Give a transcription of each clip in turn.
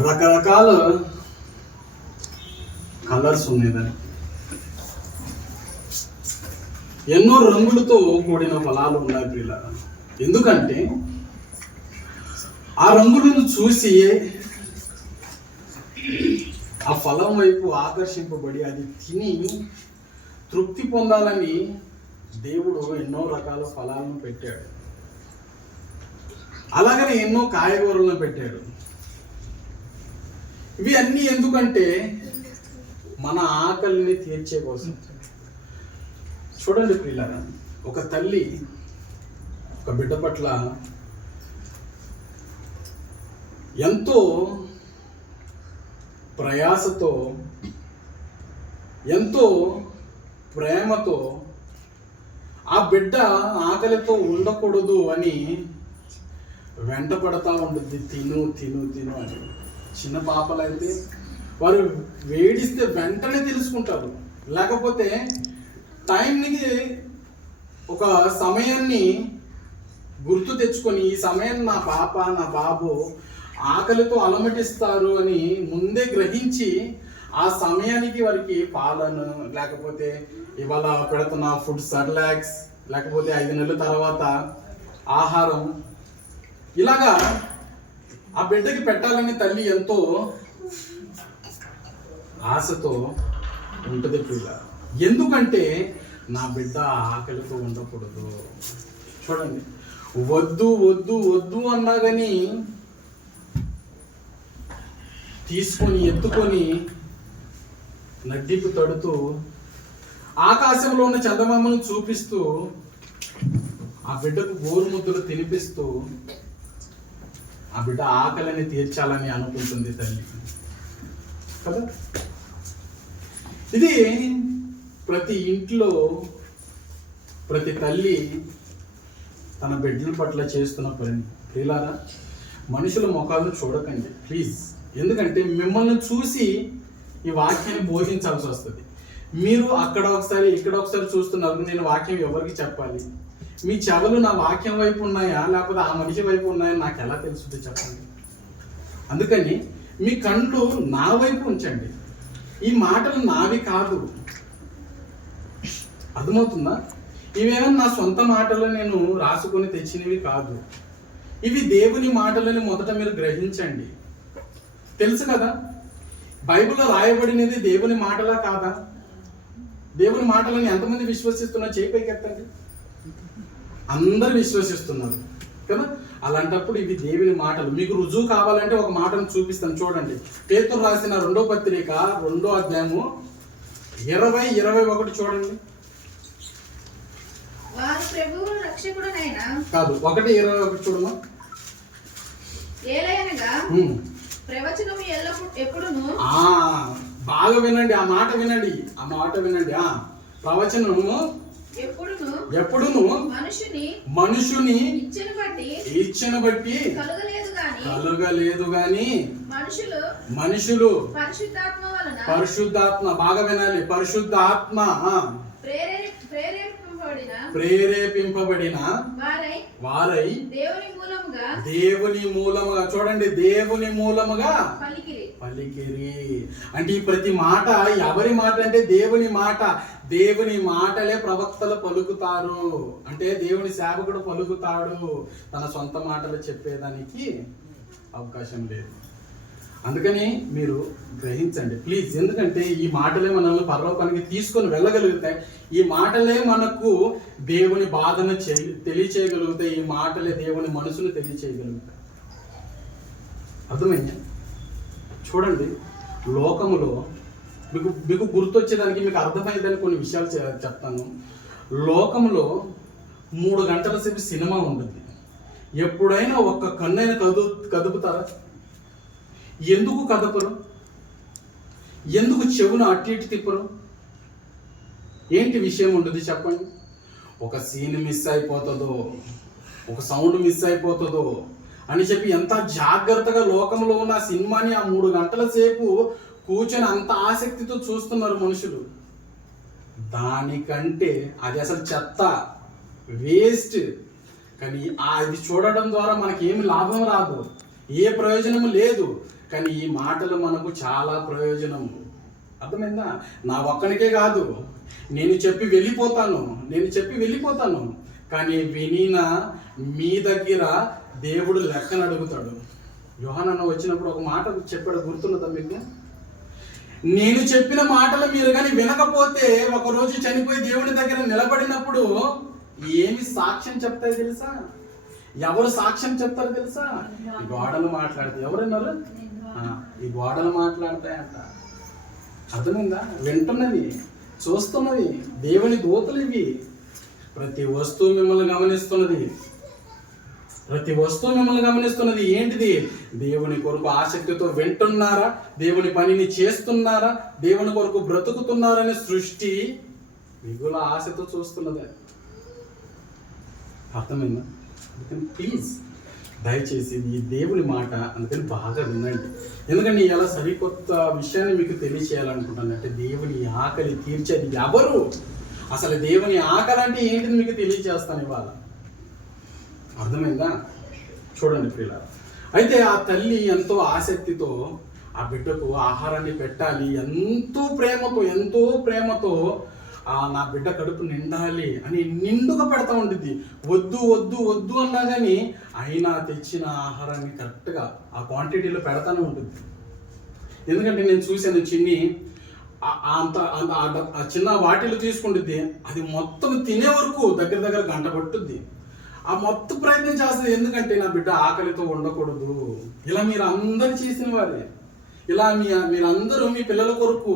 రకరకాల కలర్స్ ఉన్నాయి దానికి, ఎన్నో రంగులతో కూడిన ఫలాలు ఉన్నాయి ప్రియుల. ఎందుకంటే ఆ రంగులను చూసి ఆ ఫలం వైపు ఆకర్షింపబడి అది తిని తృప్తి పొందాలని దేవుడు ఎన్నో రకాల ఫలాలను పెట్టాడు. అలాగనే ఎన్నో కాయగూరలను పెట్టాడు. ఇవి అన్నీ ఎందుకంటే మన ఆకలిని తీర్చే కోసం. చూడండి ప్రియులారా, ఒక తల్లి ఒక బిడ్డ పట్ల ఎంతో ప్రయాసతో, ఎంతో ప్రేమతో ఆ బిడ్డ ఆకలితో ఉండకూడదు అని వెంట పడతా ఉంటుంది. తిను తిను తిను అని. చిన్న పాపలైతే వారు వేడిస్తే వెంటనే తెలుసుకుంటారు. లేకపోతే టైంకి ఒక సమయాన్ని గుర్తు తెచ్చుకొని ఈ సమయాన్ని నా పాప నా బాబు ఆకలితో అలమటిస్తారు అని ముందే గ్రహించి ఆ సమయానికి వారికి పాలను, లేకపోతే ఇవాళ పెడుతున్న ఫుడ్ సర్లాక్స్, లేకపోతే 5 నెలల తర్వాత ఆహారం, ఇలాగా ఆ బిడ్డకి పెట్టాలని తల్లి ఎంతో ఆశతో ఉంటుంది పిల్ల. ఎందుకంటే నా బిడ్డ ఆకలితో ఉండకూడదు. చూడండి, వద్దు వద్దు వద్దు అన్నా కానీ తీసుకొని ఎత్తుకొని నడ్డిపు తడుతూ ఆకాశంలో ఉన్న చందమామను చూపిస్తూ ఆ బిడ్డకు గోరుముద్దలు తినిపిస్తూ ఆ బిడ్డ ఆకలిని తీర్చాలని అనుకుంటుంది తల్లి కదా. ఇది ప్రతి ఇంట్లో ప్రతి తల్లి తన బిడ్డల పట్ల చేస్తున్న పని. ప్రియులారా, మనుషుల ముఖాలను చూడకండి ప్లీజ్. ఎందుకంటే మిమ్మల్ని చూసి ఈ వాక్యాన్ని బోధించాల్సి వస్తుంది. మీరు అక్కడ ఒకసారి ఇక్కడ ఒకసారి చూస్తున్నారు. నేను వాక్యం ఎవరికి చెప్పాలి? మీ చెవులు నా వాక్యం వైపు ఉన్నాయా లేకపోతే ఆ మనిషి వైపు ఉన్నాయా నాకు ఎలా తెలుస్తుంది చెప్పండి. అందుకని మీ కళ్ళు నా వైపు ఉంచండి. ఈ మాటలు నావి కాదు. అర్థమవుతుందా? ఇవేమన్నా నా సొంత మాటలు నేను రాసుకొని తెచ్చినవి కాదు. ఇవి దేవుని మాటలని మొదట మీరు గ్రహించండి. తెలుసు కదా, బైబిల్లో రాయబడినది దేవుని మాటలా కాదా? దేవుని మాటలని ఎంతమంది విశ్వసిస్తున్నారు? చేయి పైకి ఎత్తండి. అందరు విశ్వసిస్తున్నారు కదా. అలాంటప్పుడు ఇవి దేవుని మాటలు. మీకు రుజువు కావాలంటే ఒక మాటను చూపిస్తాను. చూడండి, పేతురు రాసిన 2వ పత్రిక 2వ అధ్యాయము 20-21 చూడండి. కాదు, 1:21 చూడమా. బాగా వినండి, ఆ మాట వినండి, ఆ మాట వినండి. ప్రవచనము ఎప్పుడును మనుషుని ఇచ్చను బట్టి కలుగలేదు గాని మనుషులు పరిశుద్ధాత్మ, బాగా వినాలి, పరిశుద్ధాత్మ ప్రేరేపింపబడిన వారై దేవుని మూలముగా, చూడండి, దేవుని మూలముగా పలికిరి. అంటే ఈ ప్రతి మాట ఎవరి మాట అంటే దేవుని మాట. దేవుని మాటలే ప్రవక్తలు పలుకుతారు. అంటే దేవుని సేవకుడు పలుకుతాడు. తన సొంత మాటలు చెప్పేదానికి అవకాశం లేదు. అందుకని మీరు గ్రహించండి ప్లీజ్. ఎందుకంటే ఈ మాటలే మనల్ని పరలోకానికి తీసుకొని వెళ్ళగలుగుతాయి. ఈ మాటలే మనకు దేవుని బాధను తెలియచేయగలుగుతాయి. ఈ మాటలే దేవుని మనసును తెలియచేయగలుగుతాయి. అర్థమైంది? చూడండి, లోకములో మీకు గుర్తొచ్చేదానికి, మీకు అర్థమయ్యేదానికి కొన్ని విషయాలు చెప్తాను. లోకంలో 3 గంటల సేపు సినిమా ఉంటుంది. ఎప్పుడైనా ఒక్క కన్నైనా కదుపుతారా? ఎందుకు కదపరు? ఎందుకు చెవును అటు ఇటు తిప్పరు? ఏంటి విషయం ఉంటుంది చెప్పండి. ఒక సీన్ మిస్ అయిపోతుందో, ఒక సౌండ్ మిస్ అయిపోతుందో అని చెప్పి ఎంత జాగ్రత్తగా లోకంలో ఉన్న సినిమాని ఆ 3 గంటల సేపు కూర్చొని అంత ఆసక్తితో చూస్తున్నారు మనుషులు. దానికంటే అది అసలు చెత్త, వేస్ట్. కానీ అది చూడడం ద్వారా మనకి ఏమి లాభం రాదు, ఏ ప్రయోజనము లేదు. కానీ ఈ మాటలు మనకు చాలా ప్రయోజనం. అర్థమైందా? నా ఒక్కనికే కాదు, నేను చెప్పి వెళ్ళిపోతాను, కానీ వినిన మీ దగ్గర దేవుడు లెక్కను అడుగుతాడు. యోహానన్న వచ్చినప్పుడు ఒక మాట చెప్పాడు, గుర్తున్నదా మీకు? నేను చెప్పిన మాటలు మీరు కానీ వినకపోతే ఒకరోజు చనిపోయి దేవుడి దగ్గర నిలబడినప్పుడు ఏమి సాక్ష్యం చెప్తాయి తెలుసా? ఎవరు సాక్ష్యం చెప్తారు తెలుసా? ఈ గోడలు మాట్లాడతాయి. ఎవరన్నారు? ఈ గోడలు మాట్లాడతాయంట. అర్థమైందా? వింటున్నది, చూస్తున్నది దేవుని దూతలు ఇవి. ప్రతి వస్తువు మిమ్మల్ని గమనిస్తున్నది. ఏంటిది? దేవుని కొరకు ఆసక్తితో వింటున్నారా? దేవుని పనిని చేస్తున్నారా? దేవుని కొరకు బ్రతుకుతున్నారనే సృష్టి మిగుల ఆశతో చూస్తున్నది. అర్థమైందా? అందుకని ప్లీజ్ దయచేసి ఈ దేవుని మాట అందుకని బాగా వినండి. ఎందుకంటే ఇలా సరికొత్త విషయాన్ని మీకు తెలియచేయాలనుకుంటానంటే, దేవుని ఆకలి తీర్చేది ఎవరు, అసలు దేవుని ఆకలి అంటే ఏంటిది మీకు తెలియజేస్తాను ఇవాళ. అర్థమైందా? చూడండి ప్రియులారా. అయితే ఆ తల్లి ఎంతో ఆసక్తితో ఆ బిడ్డకు ఆహారాన్ని పెట్టాలి, ఎంతో ప్రేమతో నా బిడ్డ కడుపు నిండాలి అని నిండుగా పెడతా ఉంటుంది. వద్దు అన్నా కానీ అయినా తెచ్చిన ఆహారాన్ని కరెక్ట్గా ఆ క్వాంటిటీలో పెడతానే ఉంటుంది. ఎందుకంటే నేను చూశాను, చిన్ని అంత ఆ చిన్న వాటిలో తీసుకుంటుంది, అది మొత్తం తినే వరకు దగ్గర గంట పట్టుద్ది. ఆ మొత్తం ప్రయత్నం చేస్తుంది. ఎందుకంటే నా బిడ్డ ఆకలితో ఉండకూడదు. ఇలా మీరు అందరు చేసిన వారే, ఇలా మీరందరూ మీ పిల్లల కొరకు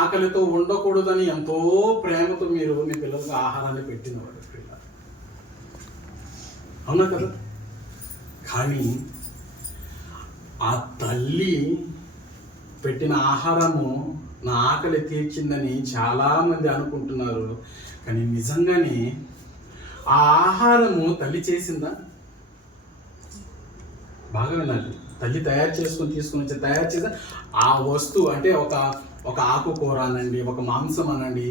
ఆకలితో ఉండకూడదని ఎంతో ప్రేమతో మీరు మీ పిల్లలకు ఆహారాన్ని పెట్టినవాడు. అవునా కదా? కానీ ఆ తల్లి పెట్టిన ఆహారము నా ఆకలి తీర్చిందని చాలామంది అనుకుంటున్నారు. కానీ నిజంగానే ఆ ఆహారము తల్లి చేసిందా? బాగా వినాలి. తల్లి తయారు చేసా ఆ వస్తువు అంటే ఒక ఆకుకూర అనండి, ఒక మాంసం అనండి,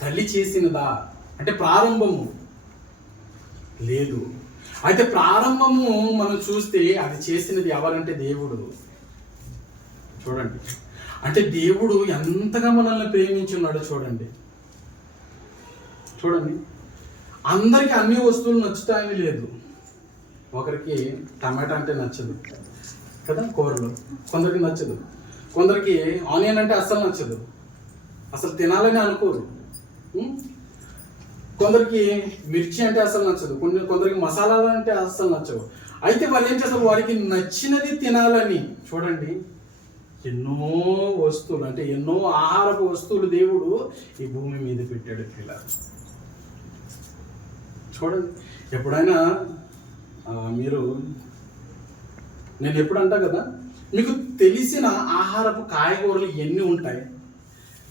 తల్లి చేసినదా అంటే ప్రారంభము లేదు. అయితే ప్రారంభము మనం చూస్తే అది చేసినది ఎవరంటే దేవుడు. చూడండి, అంటే దేవుడు ఎంతగా మనల్ని ప్రేమించున్నాడో చూడండి. అందరికీ అన్ని వస్తువులు నచ్చుతాయని లేదు. ఒకరికి టమాటా అంటే నచ్చదు కదా, కూరలు కొందరికి నచ్చదు. కొందరికి ఆనియన్ అంటే అస్సలు నచ్చదు, అసలు తినాలని అనుకోరు. కొందరికి మిర్చి అంటే అస్సలు నచ్చదు, కొందరికి మసాలాలు అంటే అస్సలు నచ్చవు. అయితే వాళ్ళు ఏం చేస్తారు? వారికి నచ్చినది తినాలని చూడండి ఎన్నో వస్తువులు అంటే ఎన్నో ఆహారపు వస్తువులు దేవుడు ఈ భూమి మీద పెట్టాడు. ఇలా చూడండి, ఎప్పుడైనా నేను ఎప్పుడు అంటా కదా, మీకు తెలిసిన ఆహారపు కాయగూరలు ఎన్ని ఉంటాయి?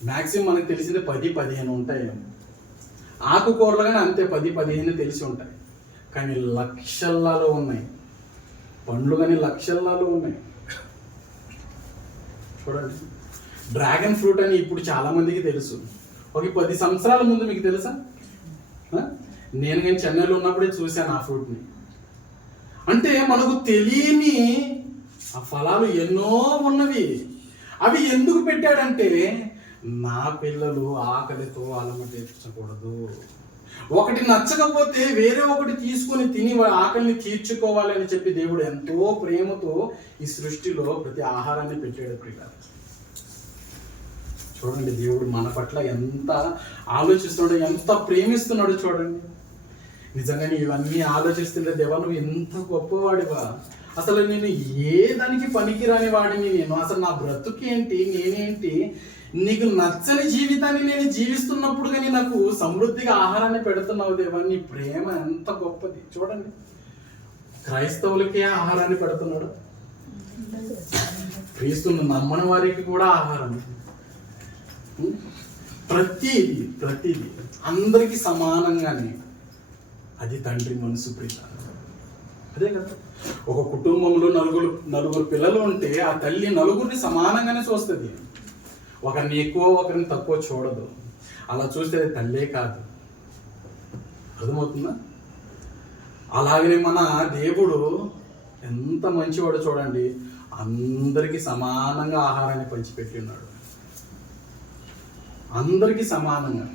మ్యాక్సిమం మనకు తెలిసిందే 10-15 ఉంటాయి. ఆకుకూరలు కానీ అంతే 10-15 తెలిసి ఉంటాయి. కానీ లక్షల్లో ఉన్నాయి. పండ్లు కానీ లక్షల్లో ఉన్నాయి. చూడండి, డ్రాగన్ ఫ్రూట్ అని ఇప్పుడు చాలామందికి తెలుసు. ఒక 10 సంవత్సరాల ముందు మీకు తెలుసా? నేను కానీ చెన్నైలో ఉన్నప్పుడే చూశాను ఆ ఫ్రూట్ని. అంటే మనకు తెలియని ఆ ఫలాలు ఎన్నో ఉన్నవి. అవి ఎందుకు పెట్టాడంటే నా పిల్లలు ఆకలితో అలమటించకూడదు. ఒకటి నచ్చకపోతే వేరే ఒకటి తీసుకొని తిని ఆకలిని తీర్చుకోవాలి అని చెప్పి దేవుడు ఎంతో ప్రేమతో ఈ సృష్టిలో ప్రతి ఆహారాన్ని పెట్టాడు. ప్రియులారా, చూడండి దేవుడు మన పట్ల ఎంత ఆలోచిస్తున్నాడో, ఎంత ప్రేమిస్తున్నాడో చూడండి. నిజంగా ఇవన్నీ ఆలోచిస్తుంటే దేవా నువ్వు ఎంత గొప్పవాడివా, అసలు నేను ఏ దానికి పనికిరాని వాడిని, నేను అసలు నా బ్రతుకేంటి, నేనేంటి, నీకు నచ్చని జీవితాన్ని నేను జీవిస్తున్నప్పుడు కానీ నాకు సమృద్ధిగా ఆహారాన్ని పెడుతున్నావు దేవా, నీ ప్రేమ ఎంత గొప్పది. చూడండి, క్రైస్తవులకే ఆహారాన్ని పెడుతున్నాడు, క్రీస్తును నమ్మని వారికి కూడా ఆహారం. ప్రతిదీ అందరికీ సమానంగానే. అది తండ్రి మనసు. ప్రియ అదే కదా, ఒక కుటుంబంలో నలుగురు పిల్లలు ఉంటే ఆ తల్లి నలుగురిని సమానంగానే చూస్తుంది. ఒకరిని ఎక్కువ ఒకరిని తక్కువ చూడదు. అలా చూస్తే అది తల్లే కాదు. అర్థమవుతుందా? అలాగనే మన దేవుడు ఎంత మంచివాడు చూడండి. అందరికీ సమానంగా ఆహారాన్ని పంచిపెట్టి ఉన్నాడు. అందరికీ సమానంగా.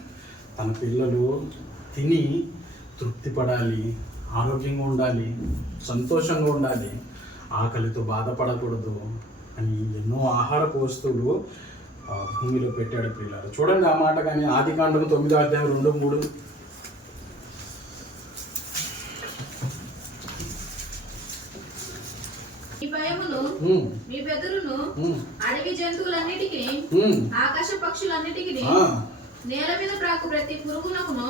తన పిల్లలు తిని తృప్తి పడాలి, ఆరోగ్యంగా ఉండాలి, సంతోషంగా ఉండాలి, ఆకలితో బాధపడకూడదు అని ఎన్నో ఆహారపు వస్తువులు భూమిలో పెట్టాడు పిల్లలు. చూడండి ఆ మాట. కానీ ఆదికాండం 9:2-3 మీ బెదరును అడవి జంతువులన్నిటికీ ఆకాశ పక్షులన్నిటికీ నేల మీద ప్రాకు ప్రతి పురుగునకును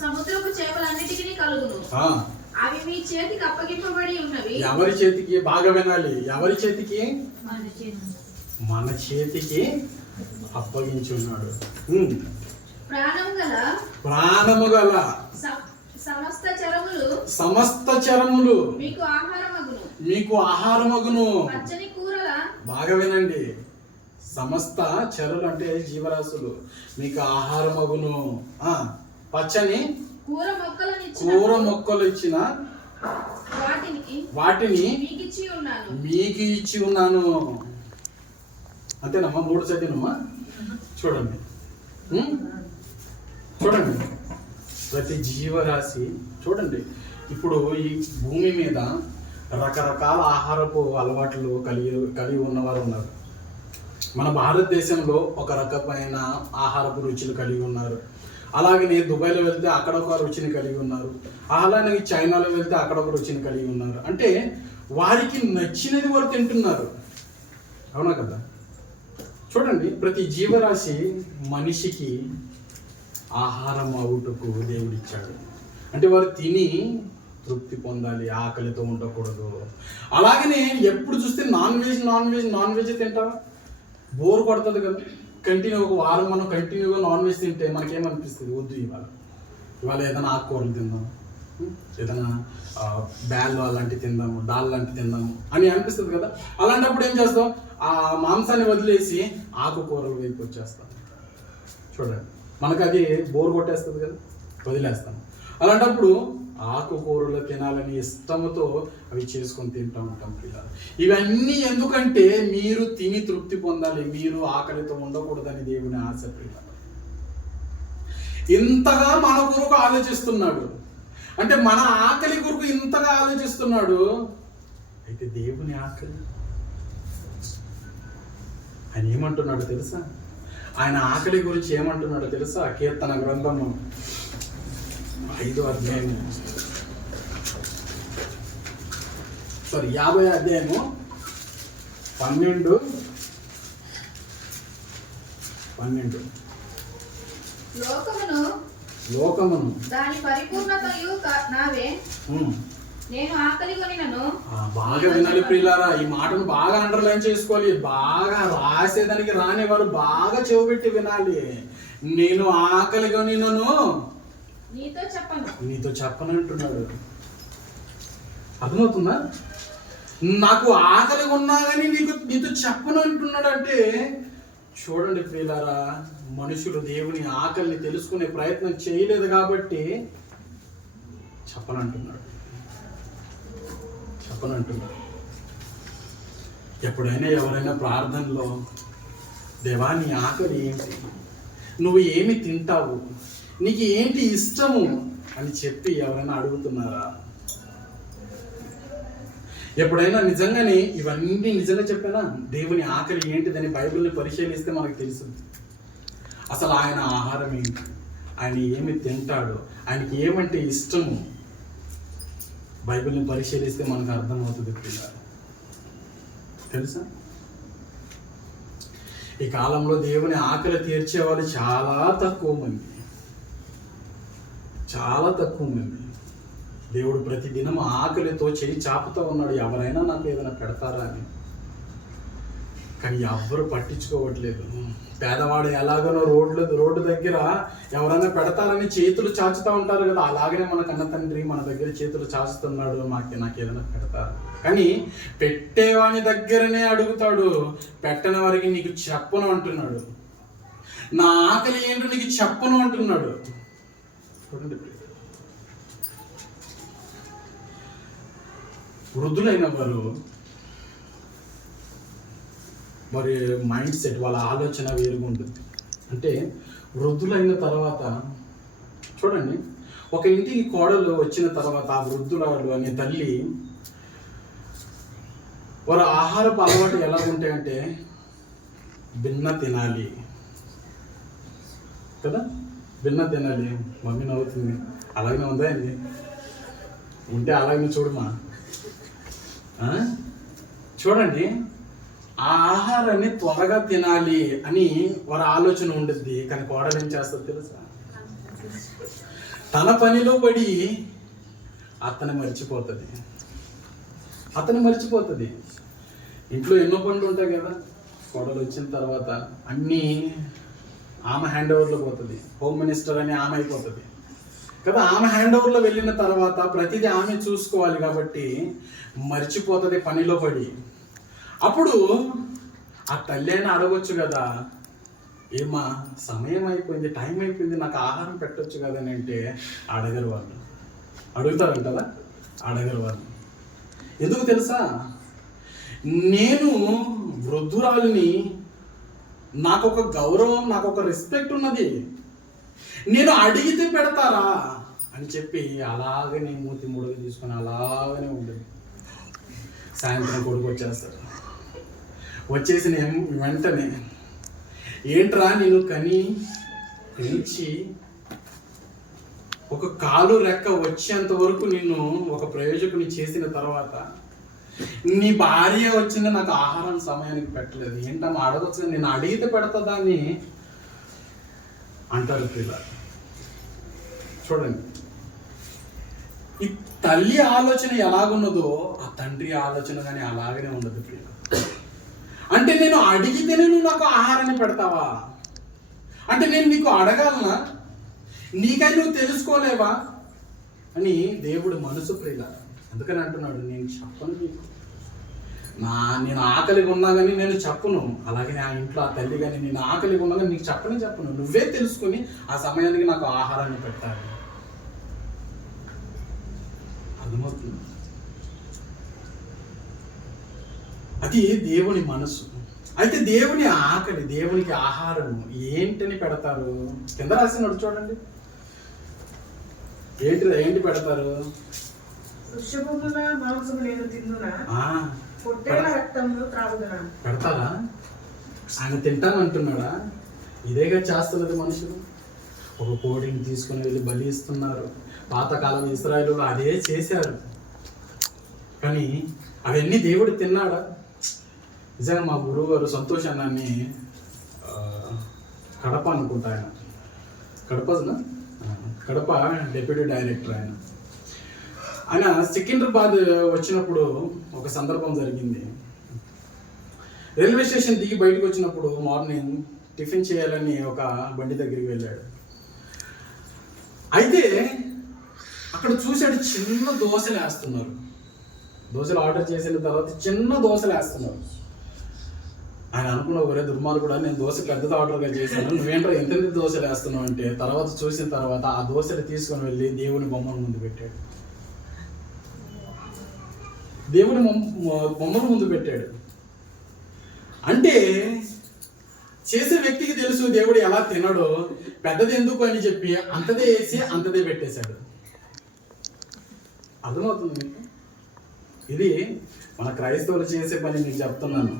సముద్రపు చేపలన్నిటికీ కలుగును. అవి మీ చేతికి అప్పగింపబడి ఉన్నవి. ఎవరి చేతికి? బాగా వినాలి. ఎవరి చేతికి? మన చేతికి అప్పగించి ఉన్నాడు. ప్రాణము గల సమస్త చరములు మీకు ఆహారమగును. బాగా వినండి. సమస్త చరులు అంటే జీవరాశులు మీకు ఆహారమగును. పచ్చని కూర మొక్కలు ఇచ్చిన వాటిని మీకు ఇచ్చి ఉన్నాను. అంతేనమ్మా? 3 చదివినమ్మా. చూడండి చూడండి ప్రతి జీవరాశి చూడండి. ఇప్పుడు ఈ భూమి మీద రకరకాల ఆహారపు అలవాట్లు కలిగి ఉన్నవారు ఉన్నారు. మన భారతదేశంలో ఒక రకమైన ఆహారపు రుచులు కలిగి ఉన్నారు. అలాగనే దుబాయ్లో వెళ్తే అక్కడ ఒక రుచిని కలిగి ఉన్నారు. అలానే చైనాలో వెళ్తే అక్కడ ఒక రుచిని కలిగి ఉన్నారు. అంటే వారికి నచ్చినది వారు తింటున్నారు. అవునా కదా? చూడండి ప్రతి జీవరాశి మనిషికి ఆహారం అవుటకు దేవుడిచ్చాడు. అంటే వారు తిని తృప్తి పొందాలి, ఆకలితో ఉండకూడదు. అలాగనే ఎప్పుడు చూస్తే నాన్ వెజ్ తింటారా? బోర్ కొడుతుంది కదా. కంటిన్యూ ఒక వారం మనం కంటిన్యూగా నాన్ వెజ్ తింటే మనకేమనిపిస్తుంది? వద్దు, ఇవాళ ఏదైనా ఆకుకూరలు తిందాం, ఏదైనా బ్యాల్ అలాంటివి తిందాము, దాల్ లాంటివి తిందాము అని అనిపిస్తుంది కదా. అలాంటప్పుడు ఏం చేస్తాం? ఆ మాంసాన్ని వదిలేసి ఆకుకూరలు వైపు వచ్చేస్తాం. చూడండి, మనకు అది బోర్ కొట్టేస్తుంది కదా, వదిలేస్తాం. అలాంటప్పుడు ఆకుకూరలు తినాలని ఇష్టంతో అవి చేసుకొని తింటూ ఉంటాం పిల్లలు. ఇవన్నీ ఎందుకంటే మీరు తిని తృప్తి పొందాలి, మీరు ఆకలితో ఉండకూడదని దేవుని ఆశ పిల్లలు. ఇంతగా మన కొరకు ఆలోచిస్తున్నాడు. అంటే మన ఆకలి కొరకు ఇంతగా ఆలోచిస్తున్నాడు. అయితే దేవుని ఆకలి ఆయన ఏమంటున్నాడు తెలుసా? ఆయన ఆకలి గురించి ఏమంటున్నాడో తెలుసా? కీర్తన గ్రంథము 50వ అధ్యాయము 12 లోకమును దాని పరిపూర్ణతయు నావే. నేను ఆకలి కొనినను. బాగా వినాలి ప్రియులారా. ఈ మాటను బాగా అండర్లైన్ చేసుకోవాలి. బాగా రాసేదానికి రాని వారు బాగా చెవిపెట్టి వినాలి. నేను ఆకలి కొనినను నీతో చెప్పను అంటున్నాడు. అర్థమవుతుందా? నాకు ఆకలి ఉన్నా కానీ నీతో చెప్పను అంటున్నాడు. అంటే చూడండి ప్రియులారా, మనుషులు దేవుని ఆకలిని తెలుసుకునే ప్రయత్నం చేయలేదు కాబట్టి చెప్పనంటున్నాడు. ఎప్పుడైనా ఎవరైనా ప్రార్థనలో దేవా నీ ఆకలి ఏంటి, నువ్వు ఏమి తింటావు, నీకు ఏంటి ఇష్టము అని చెప్పి ఎవరైనా అడుగుతున్నారా? ఎప్పుడైనా నిజంగానే ఇవన్నీ నిజంగా చెప్పానా? దేవుని ఆకలి ఏంటిదని బైబిల్ని పరిశీలిస్తే మనకు తెలుస్తుంది. అసలు ఆయన ఆహారం ఏంటి, ఆయన ఏమి తింటాడు, ఆయనకి ఏమంటే ఇష్టము బైబిల్ని పరిశీలిస్తే మనకు అర్థమవుతుంది పిల్లలు. తెలుసా? ఈ కాలంలో దేవుని ఆకలి తీర్చే వాళ్ళు చాలా తక్కువ మంది. దేవుడు ప్రతిదినం ఆకలితో చేయి చాపుతూ ఉన్నాడు, ఎవరైనా నాకు ఏదైనా పెడతారా అని. కానీ ఎవ్వరు పట్టించుకోవట్లేదు. పేదవాడు ఎలాగనో రోడ్డు దగ్గర ఎవరైనా పెడతారని చేతులు చాచుతూ ఉంటారు కదా, అలాగనే మన కన్న తండ్రి మన దగ్గర చేతులు చాచుతున్నాడు, నాకు ఏదైనా పెడతారు. కానీ పెట్టేవాని దగ్గరనే అడుగుతాడు, పెట్టని వారికి నీకు చెప్పను అంటున్నాడు. నా ఆకలి ఏంటో నీకు చెప్పను అంటున్నాడు. చూడండి, వృద్ధులైన వారు మరి మైండ్ సెట్, వాళ్ళ ఆలోచన వేరుగా ఉంటుంది. అంటే వృద్ధులైన తర్వాత చూడండి, ఒక ఇంటికి కోడలు వచ్చిన తర్వాత ఆ వృద్ధురాలు అనే తల్లి వారి ఆహారపు అలవాటు ఎలా ఉంటాయంటే భిన్న తినాలి కదా, భిన్న తినాలి. మమ్మీ నవ్వుతుంది, అలాగనే ఉందా అండి? ఉంటే అలాగనే చూడమా. చూడండి, ఆ ఆహారాన్ని త్వరగా తినాలి అని వారి ఆలోచన ఉంటుంది. కానీ కోడలు ఏం చేస్తుంది తెలుసా? తన పనిలో పడి అతను మర్చిపోతుంది. ఇంట్లో ఎన్నో పనులు ఉంటాయి కదా, కోడలు వచ్చిన తర్వాత అన్నీ ఆమె హ్యాండ్ ఓవర్లో పోతుంది. హోమ్ మినిస్టర్ అని ఆమె అయిపోతుంది కదా. ఆమె హ్యాండ్ ఓవర్లో వెళ్ళిన తర్వాత ప్రతిదీ ఆమె చూసుకోవాలి కాబట్టి మర్చిపోతుంది పనిలో పడి. అప్పుడు ఆ తల్లి అయినా అడగొచ్చు కదా, ఏమా సమయం అయిపోయింది, టైం అయిపోయింది, నాకు ఆహారం పెట్టొచ్చు కదా అని అంటే అడగరు వాళ్ళు. అడుగుతారంటారా? అడగరు వాళ్ళు. ఎందుకు తెలుసా? నేను వృద్ధురాలిని, నాకు ఒక గౌరవం, నాకు ఒక రెస్పెక్ట్ ఉన్నది, నేను అడిగితే పెడతారా అని చెప్పి అలాగనే మూతి ముడుగు తీసుకొని అలాగనే ఉండేది. సాయంత్రం కొడుకు వచ్చేస్తారు. వచ్చేసి నేను వెంటనే, ఏంట్రా నేను పెంచి ఒక కాలు రెక్క వచ్చేంత వరకు నిన్ను ఒక ప్రయోజకుని చేసిన తర్వాత నీ భార్య వచ్చింది, నాకు ఆహారం సమయానికి పెట్టలేదు, ఏంటమ్మా అడగచ్చు, నేను అడిగితే పెడతా అని అంటారు పిల్లలు. చూడండి, ఈ తల్లి ఆలోచన ఎలాగున్నదో ఆ తండ్రి ఆలోచన కానీ అలాగనే ఉండదు పిల్లలు. అంటే నేను అడిగితేనే నువ్వు నాకు ఆహారాన్ని పెడతావా? అంటే నేను నీకు అడగాలనా? నీకై నువ్వు తెలుసుకోలేవా అని దేవుడు మనసు ప్రియుల. అందుకని అంటున్నాడు, నేను చెప్పను నీకు, నేను ఆకలిగా ఉన్నా కానీ నేను చెప్పను. అలాగే ఆ ఇంట్లో ఆ తల్లి కానీ నేను ఆకలిగా ఉన్నా కానీ నీకు చెప్పను. నువ్వే తెలుసుకుని ఆ సమయానికి నాకు ఆహారాన్ని పెట్టాలి. అర్థమవుతుంది? అది దేవుని మనసు. అయితే దేవుని ఆకలి, దేవునికి ఆహారం ఏంటని పెడతారు? కింద రాసినాడు చూడండి, ఏంటి పెడతారు? పెడతారా? ఆయన తింటానంటున్నాడా? ఇదేగా చేస్తున్నది మనుషులు. ఒక కోడిని తీసుకుని వెళ్ళి బలి ఇస్తున్నారు. పాతకాలం ఇశ్రాయేలులో అదే చేశారు. కానీ అవన్నీ దేవుడు తిన్నాడా? నిజంగా మా గురువు గారు సంతోష్ అన్నాన్ని కడప అనుకుంటా, ఆయన కడప డెప్యూటీ డైరెక్టర్. ఆయన సికింద్రాబాద్ వచ్చినప్పుడు ఒక సందర్భం జరిగింది. రైల్వే స్టేషన్ దిగి బయటకు వచ్చినప్పుడు మార్నింగ్ టిఫిన్ చేయాలని ఒక బండి దగ్గరికి వెళ్ళాడు. అయితే అక్కడ చూశాడు, చిన్న దోశలు వేస్తున్నారు. దోశలు ఆర్డర్ చేసిన తర్వాత చిన్న దోశలు వేస్తున్నారు. ఆయన అనుకున్న, ఒరే దుర్మార్గుడా, నేను దోశ పెద్దది ఆర్డర్గా చేశాను, నువ్వేంటో ఎంత దోశలు వేస్తున్నావు అంటే, తర్వాత చూసిన తర్వాత ఆ దోశలు తీసుకొని వెళ్ళి దేవుని బొమ్మల ముందు పెట్టాడు. దేవుని బొమ్మల ముందు పెట్టాడు. అంటే చేసే వ్యక్తికి తెలుసు దేవుడు ఎలా తినడో, పెద్దది ఎందుకు అని చెప్పి అంతదే వేసి అంతదే పెట్టేశాడు. అర్థమవుతుంది మీకు? ఇది మన క్రైస్తవులు చేసే పని మీకు చెప్తున్నాను.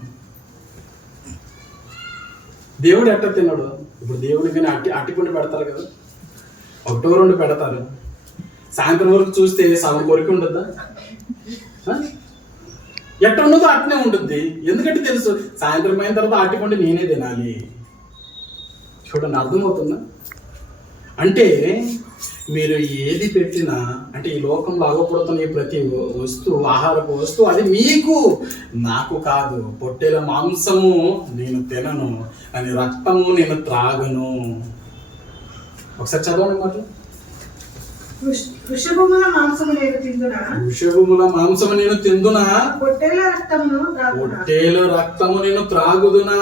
దేవుడు ఎట్ట తిన్నాడు? ఇప్పుడు దేవుడికి అట్టిపండు పెడతారు కదా, 1-2 పెడతారు. సాయంత్రం వరకు చూస్తే సగం కొరికి ఉండద్దా? ఎట్ట ఉన్నదో అట్నే ఉంటుంది. ఎందుకంటే తెలుసు సాయంత్రం అయిన తర్వాత అట్టిపండు నేనే తినాలి. చూడండి, అర్థమవుతుందా? అంటే మీరు ఏది పెట్టినా, అంటే ఈ లోకంలో అగపడుతున్న ప్రతి వస్తువు, ఆహారపు వస్తువు, అది మీకు, నాకు కాదు. పొట్టేల మాంసము నేను తినను, అని రక్తము నేను త్రాగను. ఒకసారి చదవండి మాట. వృషభముల మాంసము నేను తిందునా, పొట్టేల రక్తము నేను త్రాగుదునా.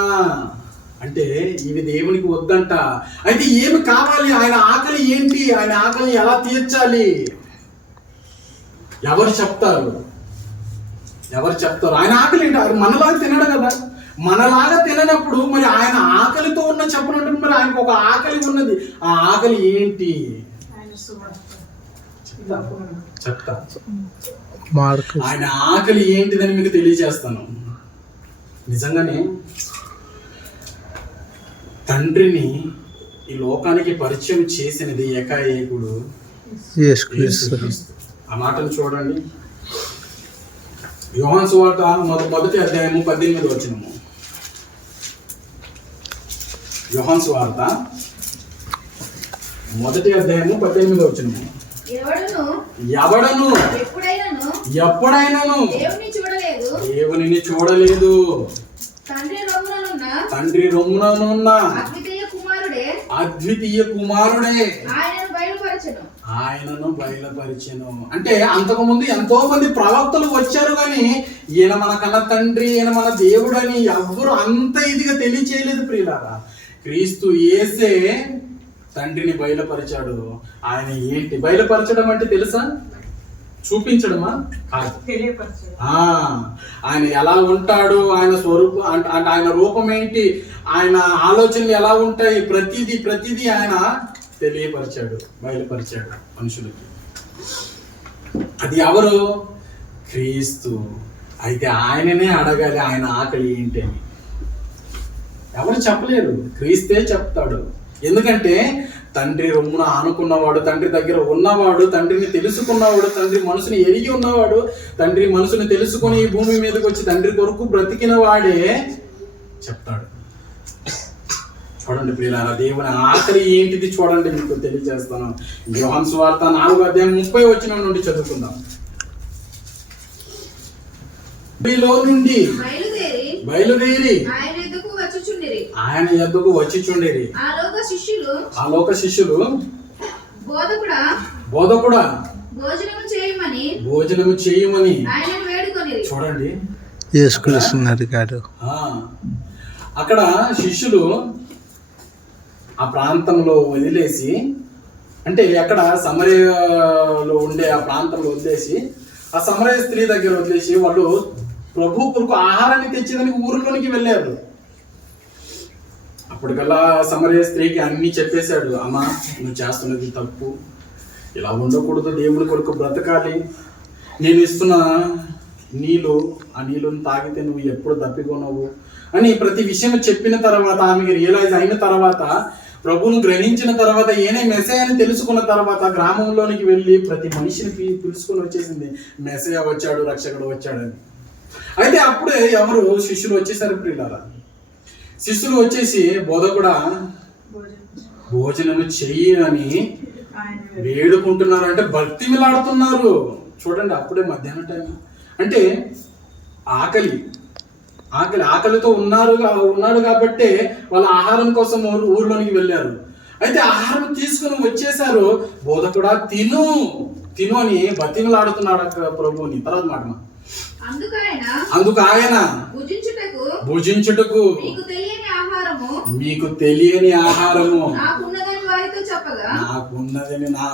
అంటే ఇవి దేవునికి వద్దంట. అయితే ఏమి కావాలి? ఆయన ఆకలి ఏంటి? ఆయన ఆకలి ఎలా తీర్చాలి? ఎవరు చెప్తారు? ఎవరు చెప్తారు? ఆయన ఆకలి ఏంటి? ఆయన మనలాగా తినడు కదా. మనలాగా తిననప్పుడు మరి ఆయన ఆకలితో ఉన్న చెప్పనంటే మరి ఆయనకు ఒక ఆకలి ఉన్నది. ఆ ఆకలి ఏంటి చెప్తా. ఆయన ఆకలి ఏంటిదని మీకు తెలియజేస్తాను. నిజంగానే తండ్రిని ఈ లోకానికి పరిచయం చేసినది ఏకాఏకుడు యేసుక్రీస్తు. ఆ మాటను చూడండి, యోహాను సువార్త మొదటి అధ్యాయము 18వ వచనము. యోహాను సువార్త మొదటి అధ్యాయము 18వ వచనము. ఎవడను ఎప్పుడైనాను దేవునిని చూడలేదు, తండ్రి రొమ్ముననున్న అద్వితీయ కుమారుడే ఆయనను బయలుపరిచెను. అంటే అంతకుముందు ఎంతో మంది ప్రవక్తలు వచ్చారు, కానీ ఈయన మన కన్న తండ్రి, ఈయన మన దేవుడు అని ఎవ్వరు అంత ఇదిగా తెలియచేయలేదు ప్రియులారా. క్రీస్తు యేసే తండ్రిని బయలుపరిచాడు. ఆయన ఏంటి బయలుపరచడం అంటే తెలుసా? చూపించడమా? ఆయన ఎలా ఉంటాడు, ఆయన స్వరూపం అంటే ఆయన రూపం ఏంటి, ఆయన ఆలోచనలు ఎలా ఉంటాయి, ప్రతిదీ ఆయన తెలియపరిచాడు, బయలుపరిచాడు మనుషులకి. అది ఎవరు? క్రీస్తు. అయితే ఆయననే అడగాలి ఆయన ఆకలి ఏంటి అని. ఎవరు చెప్పలేరు, క్రీస్తే చెప్తాడు. ఎందుకంటే తండ్రి రొమ్మున ఆనుకున్నవాడు, తండ్రి దగ్గర ఉన్నవాడు, తండ్రిని తెలుసుకున్నవాడు, తండ్రి మనసుని ఎరిగి ఉన్నవాడు, తండ్రి మనసుని తెలుసుకొని ఈ భూమి మీదకి వచ్చి తండ్రి కొరకు బ్రతికిన వాడే చెప్తాడు. చూడండి ప్రియులారా, దేవుని ఆకలి ఏంటిది చూడండి, మీకు తెలియజేస్తాను. యోహాను సువార్త 4వ అధ్యాయం 30వ వచనం నుండి చదువుకుందాం. నుండి బయలుదేరి ఆయన యొద్దకు వచ్చుచుండిరి. ఆ లోక శిష్యులు బోధకుడా భోజనము చేయమని చూడండి యేసుక్రీస్తు. అక్కడ శిష్యులు ఆ ప్రాంతంలో వదిలేసి, అంటే అక్కడ సమరయలో ఉండే ఆ ప్రాంతంలో వదిలేసి, ఆ సమరయ స్త్రీ దగ్గర వదిలేసి వాళ్ళు ప్రభు కొరకు ఆహారాన్ని తెచ్చేదానికి ఊరిలోనికి వెళ్ళారు. అప్పటికల్లా సమరయ స్త్రీకి అన్ని చెప్పేశాడు. అమ్మా, నువ్వు చేస్తున్నది తప్పు, ఇలా ఉండకూడదు, దేవుడి కొరకు బ్రతకాలి, నేను ఇస్తున్న ఆ నీళ్ళను తాగితే నువ్వు ఎప్పుడు తప్పికొనవు అని ప్రతి విషయం చెప్పిన తర్వాత, ఆమెకి రియలైజ్ అయిన తర్వాత, ప్రభువును గ్రహించిన తర్వాత, ఏనే మెస్సయ్యని తెలుసుకున్న తర్వాత గ్రామంలోనికి వెళ్ళి ప్రతి మనిషిని పిలుచుకొని వచ్చేసింది, మెస్సయ్య వచ్చాడు, రక్షకుడు వచ్చాడని. అయితే అప్పుడే ఎవరు శిష్యులు వచ్చేసారు ప్రియులారా. శిష్యులు వచ్చేసి బోధకుడా భోజనము చెయ్యి అని వేడుకుంటున్నారు, అంటే భక్తి మిలాడుతున్నారు. చూడండి, అప్పుడే మధ్యాహ్నం టైం, అంటే ఆకలితో ఉన్నాడు కాబట్టే వాళ్ళ ఆహారం కోసం ఊర్లోనికి వెళ్ళారు. అయితే ఆహారం తీసుకుని వచ్చేసారు. బోధకుడా తిను అని బతిమలాడుతున్నాడు ప్రభువుని. తర్వాత మాట, అందుకు ఆయన భుజించుటకు మీకు తెలియని ఆహారము నాకున్నదని